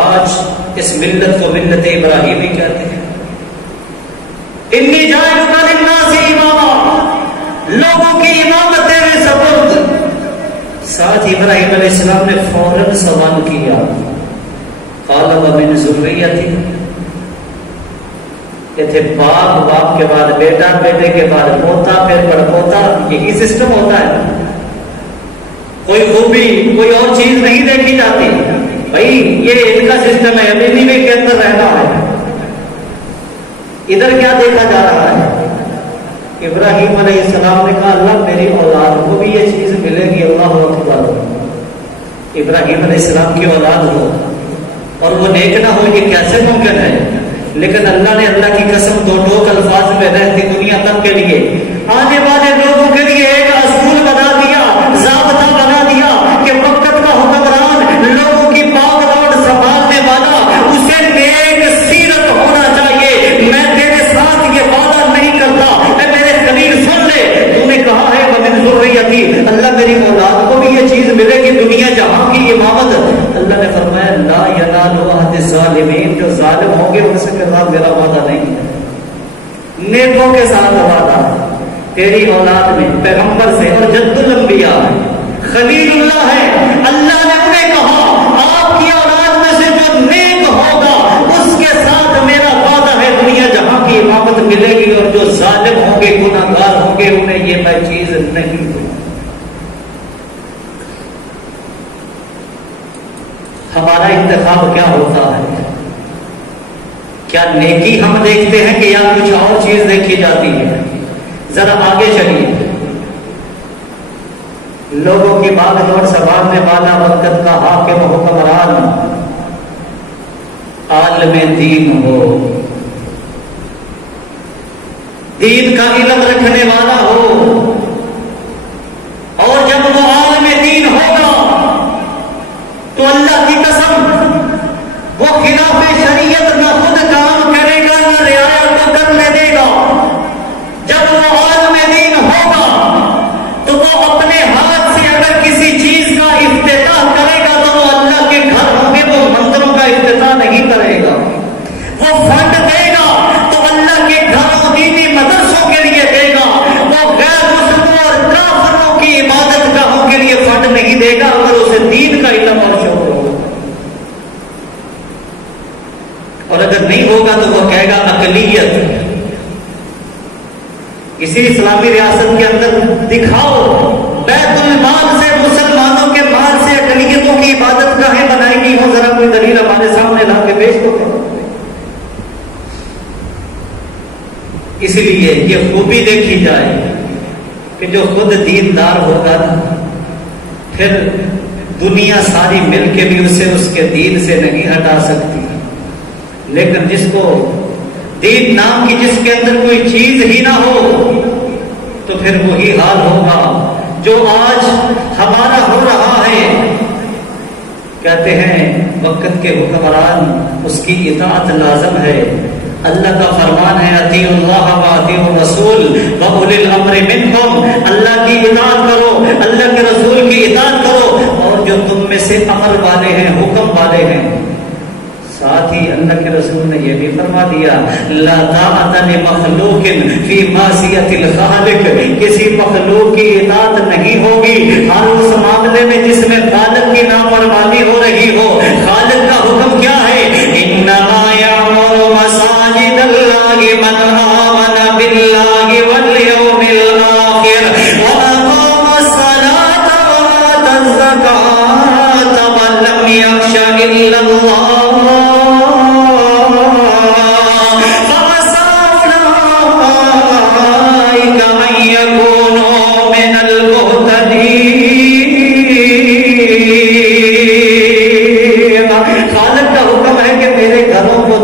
آج اس ملت کو ملت ابراہیمی کہتے ہیں. انی جاعلک للناس اماما، لوگوں کی امامت تیرے سپرد. ساتھ ابراہیم علیہ السلام نے فوراً سوال کیا، قال ومن ذریتی، یہ تھے باپ کے بعد بیٹا، بیٹے کے بعد پوتا، پھر پڑ پوتا. یہی سسٹم ہوتا ہے. کوئی خوبی کوئی اور چیز نہیں دیکھی جاتی. بھائی یہ ان کا سسٹم ہے، ابھی بھی کے اندر رہنا ہے. ادھر کیا دیکھا جا رہا ہے؟ ابراہیم علیہ السلام نے کہا اللہ میری اولاد کو بھی یہ چیز ملے گی. اللہ اکبر. ابراہیم علیہ السلام کی اولاد ہو اور وہ نیک نہ ہو، یہ کیسے ممکن ہے؟ لیکن اللہ نے اللہ کی قسم دو ٹوک الفاظ میں رہتی دنیا تک کے لیے آنے والے لوگوں کے لیے ایک اصول بنا دیا، ضابطہ بنا دیا کہ وقت کا حکمران، لوگوں کی پاک دوڑ سنبھالنے والا، اسے نیک سیرت ہونا چاہیے. میں تیرے ساتھ یہ وعدہ نہیں کرتا، میرے خلیل سن لے، تو نے کہا ہے ومن ذریتی، اللہ میری اولاد کو بھی یہ چیز ملے گی دنیا جہاں کی امامت. اللہ نے فرمایا لا ینال عہد الظالمین، جو ظالم ہوں گے ان سے کرنا میرا وعدہ نہیں ہے. نیکوں کے ساتھ وعدہ ہے. تیری اولاد میں پیغمبر سے اور جد الانبیاء خلیل اللہ ہے. اللہ نے انہیں کہا آپ کی اولاد میں سے جو نیک ہوگا اس کے ساتھ میرا وعدہ ہے دنیا جہاں کی امامت ملے گی، اور جو ظالم ہوں گے گناہگار ہوں گے انہیں یہ میں چیز نہیں دوں. ہمارا انتخاب کیا ہوتا ہے؟ کیا نیکی ہم دیکھتے ہیں کہ یا کچھ اور چیز دیکھی جاتی ہے؟ ذرا آگے چلیے. لوگوں کی باغ دوڑ سنبھالنے والا، وقت کا حاکم حکمران، عالم دین ہو، دین کا علم رکھنے والا ہو، اور جب وہ عالم دین ہوگا تو اللہ کی قسم وہ خلاف شریعت نہ خود کام کرے گا نہ رعایت کو کرنے دے گا. جب وہ عالم دین ہوگا تو وہ اپنے ہاتھ سے اگر کسی چیز کا افتتاح کرے گا تو وہ اللہ کے گھر ہوں گے، وہ مندروں کا افتتاح نہیں کرے گا. وہ فنڈ دے گا تو اللہ کے گھروں دینی مدرسوں کے لیے دے گا. وہ غیر اسلامی ریاست کے اندر دکھاؤ، بیت المال سے مسلمانوں کے مال سے اقلیتوں کی عبادت گاہیں بنائی گئی ہوں، ذرا کوئی دلیل ہمارے سامنے لا کے پیش دو۔ اس لیے یہ خوبی دیکھی جائے کہ جو خود دیندار ہوگا نا، پھر دنیا ساری مل کے بھی اسے اس کے دین سے نہیں ہٹا سکتی، لیکن جس کو دین نام کی جس کے اندر کوئی چیز ہی نہ ہو تو پھر وہی حال ہوگا جو آج ہمارا ہو رہا ہے۔ کہتے ہیں وقت کے حکمران اس کی اطاعت لازم ہے۔ اللہ کا فرمان ہے اطیعوا اللہ و اطیعوا الرسول واولی الامر منکم، اللہ کی اطاعت کرو، اللہ کے رسول کی اطاعت کرو، اور جو تم میں سے امر والے ہیں، حکم والے ہیں۔ ساتھ ہی اللہ کے رسول نے یہ بھی فرما دیا لا طاعت لمخلوق فی معصیۃ الخالق، کسی مخلوق کی اطاعت نہیں ہوگی ہر اس معاملے میں جس میں خالق کی نافرمانی ہو رہی ہو۔ خالق کا حکم کیا ہے؟ انما یعمر مساجد اللہ من آمن باللہ والیوم الآخر واقام الصلاۃ وآتى الزکاۃ ولم یخش الا اللہ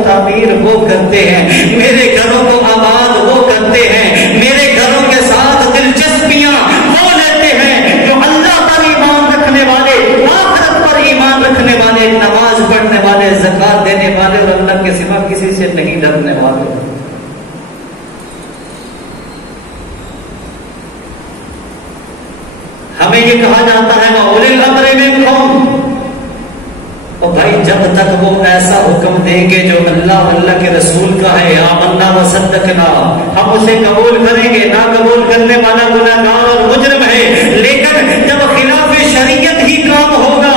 تعمیر وہ کرتے ہیں، میرے گھروں کو آباد وہ کرتے ہیں، میرے گھروں کے ساتھ دلچسپیاں وہ لیتے ہیں جو اللہ پر ایمان رکھنے والے، آخرت پر ایمان رکھنے والے، نماز پڑھنے والے، زکات دینے والے اور اللہ کے سوا کسی سے نہیں ڈرنے والے۔ ہمیں یہ کہا جاتا ہے وَأُولِي الْأَمْرِ مِنْكُمْ، اور بھائی جب تک وہ ایسا حکم دیں گے جو اللہ و اللہ کے رسول کا ہے، آمنا و صدقنا، ہم اسے قبول کریں گے۔ نہ قبول کرنے والا گناہگار اور مجرم ہے، لیکن جب خلاف شریعت ہی کام ہوگا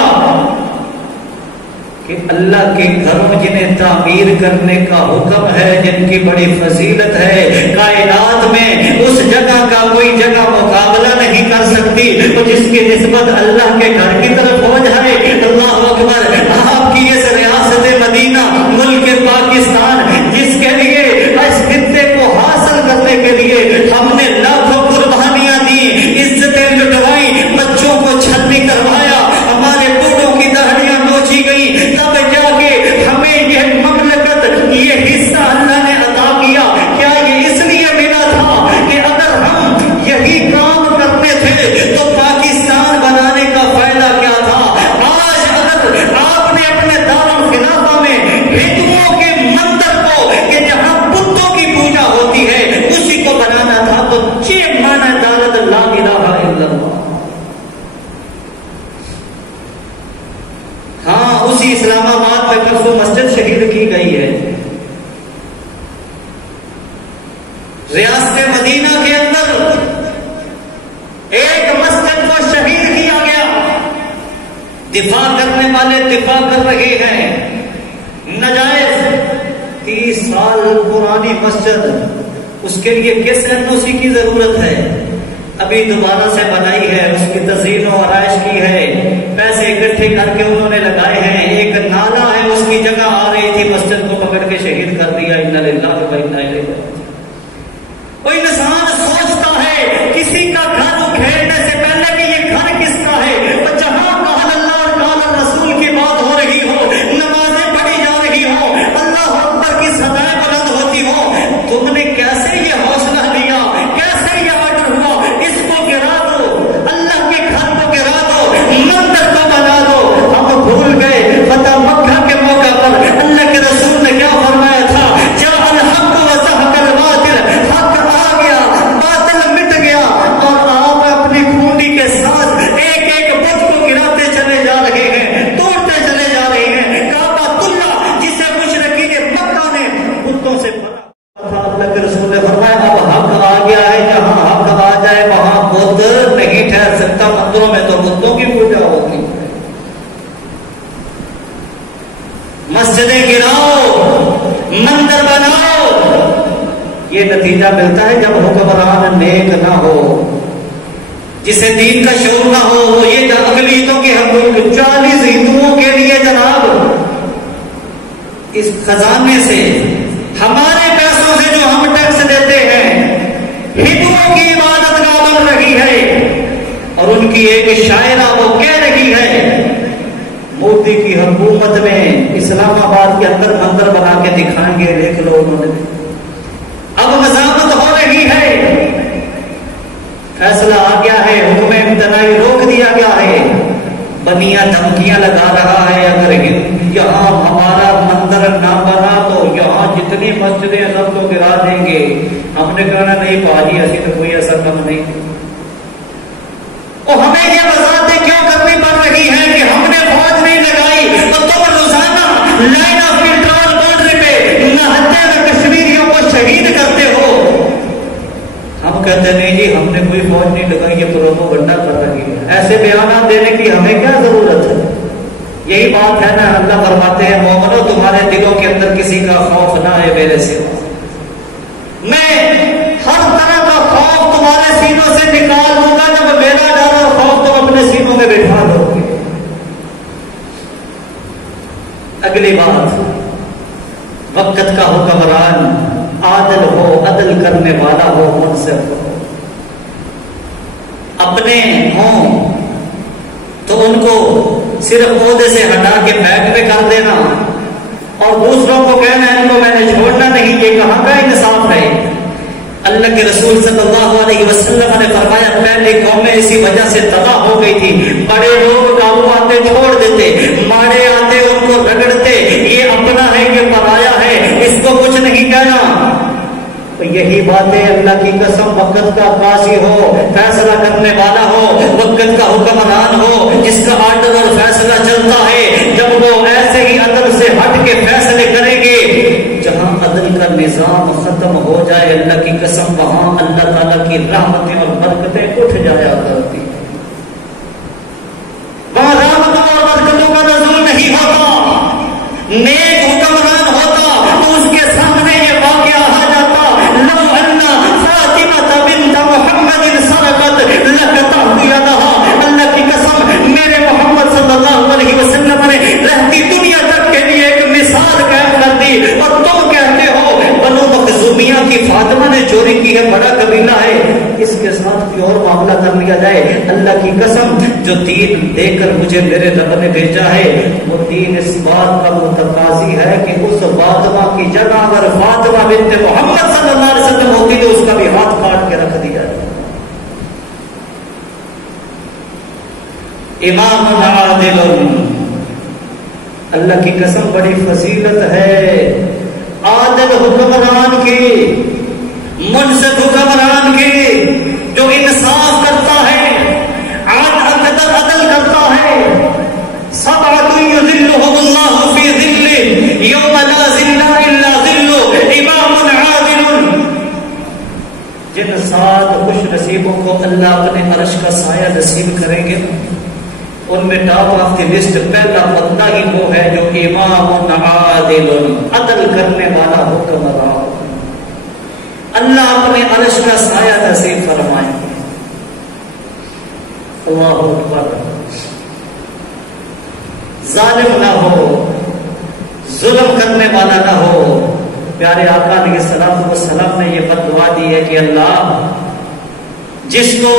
کہ اللہ کے گھروں جنہیں تعمیر کرنے کا حکم ہے، جن کی بڑی فضیلت ہے کائنات میں، اس جگہ کا کوئی جگہ مقابلہ نہیں کر سکتی، تو جس کی نسبت اللہ کے گھر کی طرف ہو جائے، اللہ اکبر۔ آپ کی اس ریاست مدینہ، ملک پاکستان، جس کے لیے اس خطے کو حاصل کرنے کے لیے ہم نے لاکھوں قربانیاں دی، عزتیں لٹوائی، بچوں کو چھلنی کروایا، ہمارے بوڑھوں کی دہڑیاں نوچی گئی، تب جا کے ہمیں یہ مملکت، یہ حصہ اللہ نے عطا کیا۔ کیا یہ اس لیے ملا تھا کہ اگر ہم یہی کام کرتے تھے تو پاکستان بنانے کا فائدہ کیا تھا؟ آج اگر آپ نے اپنے دارالخلافہ میں ہندوؤں کے مندر کو، کہ جہاں بتوں کی پوجا ہوتی ہے، اسی کو بنانا تھا، تو یہ معنی دارت لا الہ الا اللہ۔ ہاں، اسی اسلام آباد میں پرسوں مسجد شہید کی گئی ہے، ریاست مدینہ کے اندر ایک مسجد کو شہید کیا گیا۔ دفاع کرنے والے دفاع کر رہے ہیں، نجائز 30 سال پرانی مسجد، اس کے لیے کس NOC کی ضرورت ہے؟ ابھی دوبارہ سے بنائی ہے، اس کی تزئین و آرائش کی ہے، پیسے اکٹھے کر کے انہوں نے لگائے ہیں، ایک نالا ہے اس کی جگہ آ رہی تھی، مسجد کو پکڑ کے شہید کر دیا۔ انا للہ و انا الیہ راجعون۔ کوئی انسان سوچتا ہے کسی کا گھر اکھیڑنے سے پہلے کہ یہ گھر کس کا ہے، اور جہاں قال اللہ اور قال رسول کی بات ہو رہی ہو، نمازیں پڑھی جا رہی ہو، اللہ اکبر کی صدائیں بلند ہوتی ہو، تم نے کیسے یہ حوصلہ دیا، کیسے یہ آرڈر ہوا؟ اس کو گرا دو، اللہ کے گھر کو گرا دو، مندر کو بنا دو۔ ہم بھول گئے فتح مکہ کے موقع پر اللہ کے رسول نے کیا فرمایا تھا؟ جاء الحق وزهق الباطل، حق آ گیا، باطل مٹ گیا، اور آپ اپنی کھونڈی کے ساتھ ایک ایک بت کو گراتے چلے جا رہے ہیں، توڑتے چلے جا رہے ہیں۔ کعبۃ اللہ جسے مشرکین مکہ نے بتوں سے بنا تھا، اللہ کے رسول نے فرمایا اب حق آ گیا ہے، جہاں حق آ جائے وہاں بت نہیں ٹھہر سکتا، مندروں میں تو بتوں کی پوجا ہوتی۔ مسجدیں گراؤ، مندر بناؤ، یہ یہ نتیجہ ملتا ہے جب حکمران نیک نہ ہو، جسے دین کا شعور نہ ہو، وہ یہ جب اقلیتوں کے حقوق 40 ہندوؤں کے لیے جناب اس خزانے سے، ہمارے پیسوں سے جو ہم ٹیکس دیتے ہیں، ہندوؤں کی عبادت گاہ بن رہی ہے، اور ان کی ایک شاعرہ وہ کہہ رہی ہے مودی کی حکومت میں اسلام آباد کے اندر مندر بنا کے دکھائیں گے، دیکھ لو انہوں نے اب مذاقت ہو رہی ہے، فیصلہ آ گیا ہے، حکم امتناعی روک دیا گیا ہے، بنیاں دھمکیاں لگا رہا ہے اگر یہاں ہمارا مندر نہ بنا تو یہاں جتنی مسجدیں سب کو گرا دیں گے۔ ہم نے کہنا نہیں باجی ایسی تو کوئی ایسا کم نہیں، اور ہمیں یہ وضاحتیں کیوں کرنی پڑ رہی ہے کہ ہم نے فوج نہیں لگائی تو تم روزانہ لائن آف کنٹرول بارڈر پہ نہتے ہوئے کشمیریوں کو شہید کرتے ہو۔ ہم کہتے نہیں جی ہم نے کوئی فوج نہیں لگائی، یہ پروپیگنڈا کر رہی ہے۔ ایسے بیانات دینے کی ہمیں کیا ضرورت ہے؟ یہی بات ہے نا، اللہ فرماتے ہیں مومنو تمہارے دلوں کے اندر کسی کا خوف نہ ہے میرے سوا، میں ہر طرح کا خوف تمہارے سینوں سے نکال دوں گا جب میرا ڈر اور خوف تم اپنے سینوں میں بٹھا دو گے۔ اگلی بات، وقت کا حکمران عادل ہو، عدل کرنے والا ہو، منصف ہو۔ اپنے ہوں تو ان کو صرف عہدے سے ہٹا کے بیک پہ کر دینا اور دوسروں کو کہنا ان کو میں نے چھوڑنا نہیں، یہ کہاں کا انصاف ہے؟ اللہ کے رسول صلی اللہ علیہ وسلم نے فرمایا پہلے قومیں اسی وجہ سے تباہ ہو گئی تھی، بڑے لوگ کام آتے چھوڑ دیتے، ماڑے آتے ان کو رگڑتے، یہ اپنا ہے یہ پرایا ہے، اس کو کچھ نہیں کہنا۔ تو یہی باتیں اللہ کی قسم وقت کا قاضی ہو، فیصلہ کرنے والا ہو، وقت کا حکمران ہو، جس کا آرڈر اور فیصلہ چلتا ہے، جب وہ ایسے ہی عدل سے ہٹ کے فیصلے کریں گے، جہاں عدل کا نظام ختم ہو جائے اللہ کی قسم وہاں اللہ تعالیٰ کی رحمتیں اور برکتیں اٹھ جایا کرتی، وہاں رحمتوں اور برکتوں کا نزول نہیں ہوتا۔ نیک حکمران ہوتا تو اس کے سامنے یہ واقعہ آ جاتا، لو ان فاطمہ بنت محمد سرقت لقطعت یدها۔ اللہ کی قسم میرے محمد صلی اللہ علیہ وسلم نے رہتی دنیا تک کے لیے ایک مثال قائم کر دی، اور تم کہتے ہو بنو مخزومیہ کی فاطمہ نے چوری کی ہے، بڑا قبیلہ ہے، اس کے ساتھ کوئی اور معاملہ کر لیا جائے۔ اللہ کی قسم جو دین دے کر مجھے میرے رب نے بھیجا ہے وہ دین اس بات کا متقاضی ہے کہ اس فاطمہ کی جگہ اگر فاطمہ بنت محمد صلی اللہ علیہ وسلم ہوتی تو اس کا بھی ہاتھ کاٹ کے رکھ دیا جائے۔ امام عادل، اللہ کی قسم بڑی فضیلت ہے عادل حکمران کی، منصف حکمران کی، جو انصاف کرتا ہے، عدل کرتا ہے۔ سبعۃ یظلھم اللہ فی ظلہ یوم لا ظل الا ظلہ، امام عادل۔ جن 7 خوش نصیبوں کو اللہ اپنے عرش کا سایہ نصیب کریں گے ان میں ٹاپ آف دی لسٹ پہلا بندہ ہی وہ ہے جو امام عادل، عدل کرنے والا حکمران۔ اللہ اپنے عرش کا سایہ نصیب فرمائیں گے۔ اللہ اکبر۔ ظالم نہ ہو، ظلم کرنے والا نہ ہو۔ پیارے آقا علیہ السلام نے یہ بد دعا دی ہے کہ اللہ جس کو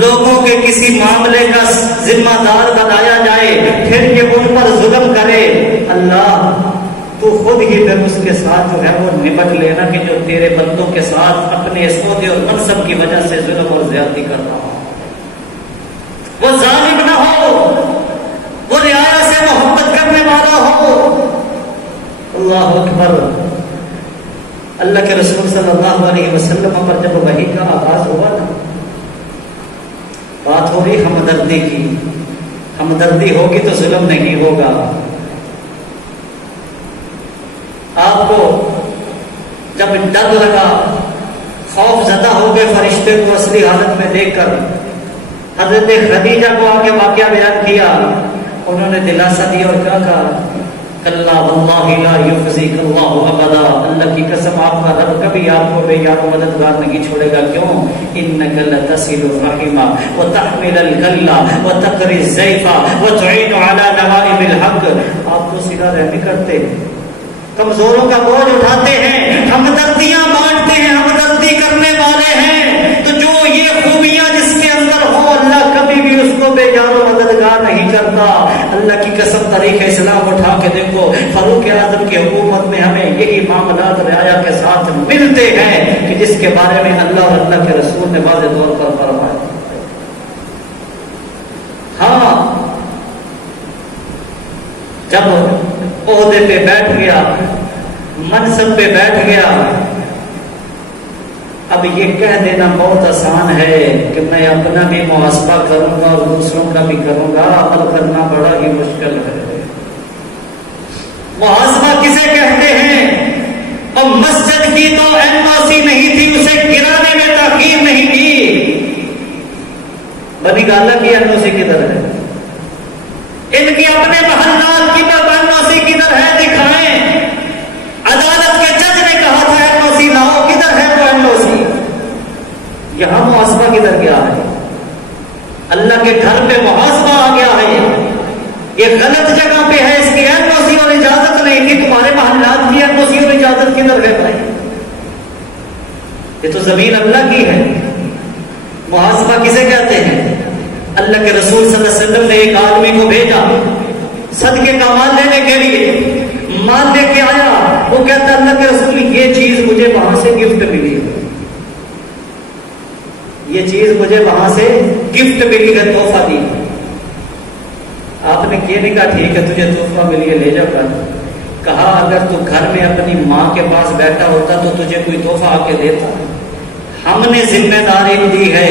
لوگوں کے کسی معاملے کا ذمہ دار بنایا جائے پھر یہ ان پر ظلم کرے، اللہ تو خود ہی پھر اس کے ساتھ جو ہے وہ نپٹ لینا کہ جو تیرے بندوں کے ساتھ اپنے اس عہدے اور منصب کی وجہ سے ظلم اور زیادتی کر رہا ہو۔ وہ ظالم نہ ہو، وہ رعایا سے محبت کرنے والا ہو۔ اللہ اکبر۔ اللہ کے رسول صلی اللہ علیہ وسلم پر جب وحی کا آغاز ہوا نا، بات ہو رہی ہمدردی کی، ہمدردی ہوگی تو ظلم نہیں ہوگا۔ آپ کو جب ڈر لگا، خوف زدہ ہو گئے فرشتے کو اصلی حالت میں دیکھ کر، حضرت خدیجہ کو آ کے واقعہ بیان کیا، انہوں نے دلاسا دیا اور کیا کہا کلا واللہ لا یخزیک اللہ ابدا، اللہ کی قسم آپ کا رب کبھی آپ کو بے یار و مددگار نہیں چھوڑے گا. کیوں؟ انک لتصل الرحم وتحمل الکل وتقری الضیف وتعین علی نوائب الحق. آپ تو صلہ رحمی کرتے ہیں، کمزوروں کا بوجھ اٹھاتے ہیں، ہمدردیاں بانٹتے ہیں، ہمدردی کرنے والے ہیں. تو جو یہ خوبیاں جس کے اندر ہو، اللہ کبھی بھی اس کو بے یار و مددگار نہیں کرتا. اللہ کی قسم تاریخ اسلام اٹھا کے دیکھو، فاروق اعظم کی حکومت میں ہمیں یہی معاملات رعایا کے ساتھ ملتے ہیں کہ جس کے بارے میں اللہ اور اللہ کے رسول نے واضح طور پر فرمایا. ہاں، جب عہدے پہ بیٹھ گیا، منصب پہ بیٹھ گیا، اب یہ کہہ دینا بہت آسان ہے کہ میں اپنا بھی محاسبہ کروں گا اور دوسروں کا بھی کروں گا. عمل کرنا بڑا ہی مشکل ہے. محاسبہ کسے کہتے ہیں؟ اور مسجد کی تو NOC نہیں تھی، اسے گرانے میں تاخیر نہیں کی. بنی گالہ کی NOC کدھر ہے؟ ان کی اپنے محلات کی NOC کدھر ہے؟ دکھائیں. عدالت کے جج نے کہا تھا NOC لاؤ، کدھر ہے وہ NOC؟ یہاں محاسبہ کدھر گیا ہے؟ اللہ کے گھر پہ محاسبہ آ گیا ہے. یہ غلط جگہ پہ ہے، اس کی NOC اور اجازت نہیں تھی. تمہارے محلات کی NOC اور اجازت کدھر ہے بھائی؟ یہ تو زمین اللہ کی ہے. محاسبہ کسے کہتے ہیں؟ اللہ کے رسول صلی اللہ علیہ وسلم نے ایک آدمی کو بھیجا صدقے کا مال لینے کے لیے. مال لے کے آیا، وہ کہتا اللہ کے رسول یہ چیز مجھے وہاں سے گفٹ ملی ہے، یہ چیز مجھے وہاں سے گفٹ ملی ہے، تحفہ دی. آپ نے یہ نہیں کہا ٹھیک ہے تجھے تحفہ ملی ہے لے جا کر. کہا اگر تو گھر میں اپنی ماں کے پاس بیٹھا ہوتا تو تجھے کوئی تحفہ آ کے دیتا. ہم نے ذمہ داری دی ہے،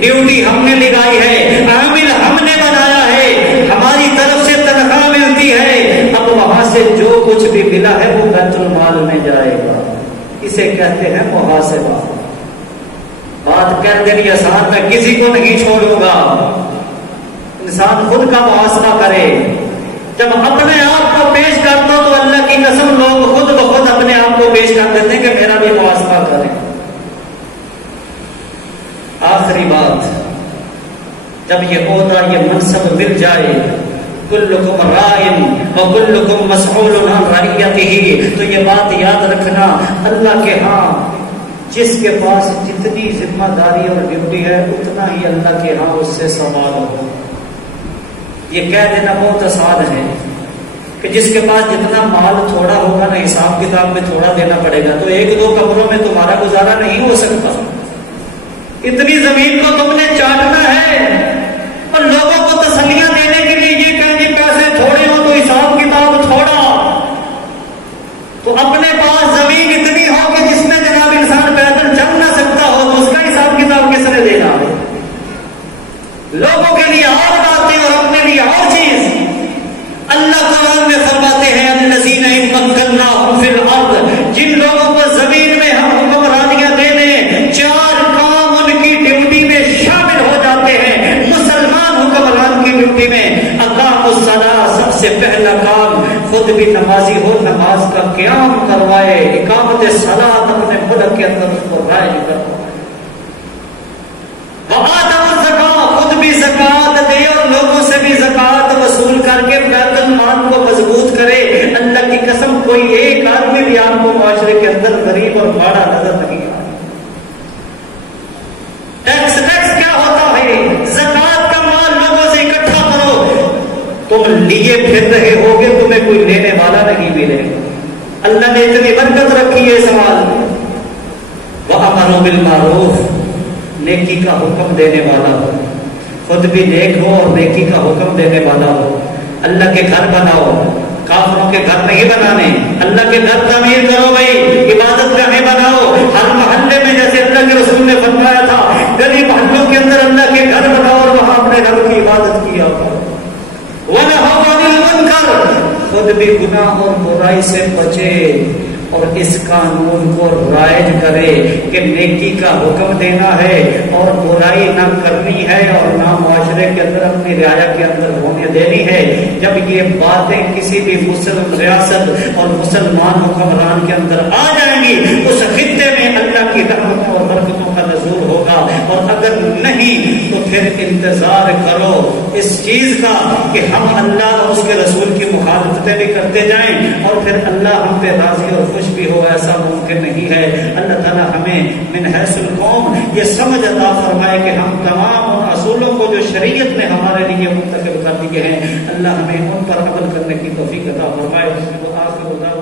ڈیوٹی ہم نے لگائی ہے، عامل ہم نے بنایا ہے، ہماری طرف سے تنخواہ ملتی ہے. اب وہاں سے جو کچھ بھی ملا ہے وہ بیت المال میں جائے گا. اسے کہتے ہیں محاسبہ. بات کر دینی آسان، میں کسی کو نہیں چھوڑوں گا. انسان خود کا محاسبہ کرے. جب اپنے آپ کو پیش کرتا تو اللہ کی قسم لوگ خود بخود اپنے آپ کو پیش کر دیتے ہیں کہ میرا بھی محاسبہ کریں. آخری بات، جب یہ عہدہ یہ منصب مل جائے، کلکم رائن وکلکم مسئول عن رعیتہ، تو یہ بات یاد رکھنا اللہ کے ہاں جس کے پاس جتنی ذمہ داری اور ڈیوٹی ہے اتنا ہی اللہ کے ہاں اس سے سوال ہو. یہ کہہ دینا بہت آسان ہے کہ جس کے پاس جتنا مال تھوڑا ہوگا نا، حساب کتاب میں تھوڑا دینا پڑے گا. تو ایک دو کمروں میں تمہارا گزارا نہیں ہو سکتا. اتنی زمین کو تم نے چاٹنا ہے اور لوگوں کو تسلیاں دینے کے لیے یہ کہیں کہ پیسے تھوڑے ہو تو حساب کتاب تھوڑا. تو اپنے پاس زمین اتنی ہو کہ جس میں جناب انسان پیدل چل نہ سکتا ہو تو اس کا حساب کتاب کس نے دینا ہے؟ لوگوں کے لیے اور باتیں اور اپنے لیے اور چیز. اللہ قرآن میں فرماتے ہیں الذین ان مکناہم فی الارض، جن لوگوں کو زمین میں ہم حکمرانیاں دے دیں، چار کام ان کی ڈیوٹی میں شامل ہو جاتے ہیں. مسلمان حکمران کی ڈیوٹی میں اقاموا الصلاۃ، سب سے پہلا کام خود بھی نمازی ہو، نماز کا قیام کروائے. اقامت الصلاۃ اپنے ملک کے اندر اس کو رائج کروائے. وآتوا الزکاۃ، خود بھی زکات دے اور لوگوں سے بھی زکات وصول کر کے بیت المال کو مضبوط کرے. اللہ کی قسم کوئی ایک آدمی بھی آپ کو معاشرے کے اندر غریب اور ماڑا نظر نہیں آئے. ٹیکس کیا ہوتا ہے؟ زکات کا مال لوگوں سے اکٹھا کرو. تم لیے پھر رہے ہوگے، تمہیں کوئی لینے والا نہیں ملے. اللہ نے اتنی برکت رکھی ہے اس مال میں. وَأَمَرُوا بِالْمَعْرُوفِ، نیکی کا حکم دینے والا ہو، خود بھی نیک ہو اور نیکی کا حکم دینے والا ہو. اللہ کے گھر بناؤ، کافروں کے گھر نہیں بنانے. اللہ کے گھر تعمیر کرو بھائی، عبادت گاہیں بناؤ. ہر محلے میں جیسے اللہ کے رسول نے فرمایا تھا گلی محلوں کے اندر اللہ کے گھر بناؤ اور وہاں اپنے رب کی عبادت کیا کرو. وَنَهَوْا عَنِ الْمُنكَرِ، خود بھی گناہ اور برائی سے بچے. اور اس قانون کو رائج کرے کہ نیکی کا حکم دینا ہے اور برائی نہ کرنی ہے اور نہ معاشرے کے اندر اپنی رعایا کے اندر ہونے دینی ہے، جب یہ باتیں کسی بھی مسلم ریاست اور مسلمان حکمران کے اندر آ جائیں گی، اس خطے میں اللہ کی رحمتوں اور برکتوں کا نزول ہوگا، اور اگر نہیں تو پھر انتظار کرو اس چیز کا کہ ہم اللہ اور اس کے رسول کی مخالفتیں بھی کرتے جائیں اور پھر اللہ ہم پہ راضی اور خوش بھی ہو، ایسا ممکن نہیں ہے۔ اللہ تعالیٰ ہمیں من حیث القوم یہ سمجھ عطا فرمائے کہ ہم تمام ان اصولوں کو جو شریعت نے ہمارے لیے منتخب کر دیے ہیں، اللہ ہمیں ان پر عمل کرنے کی توفیق عطا فرمائے۔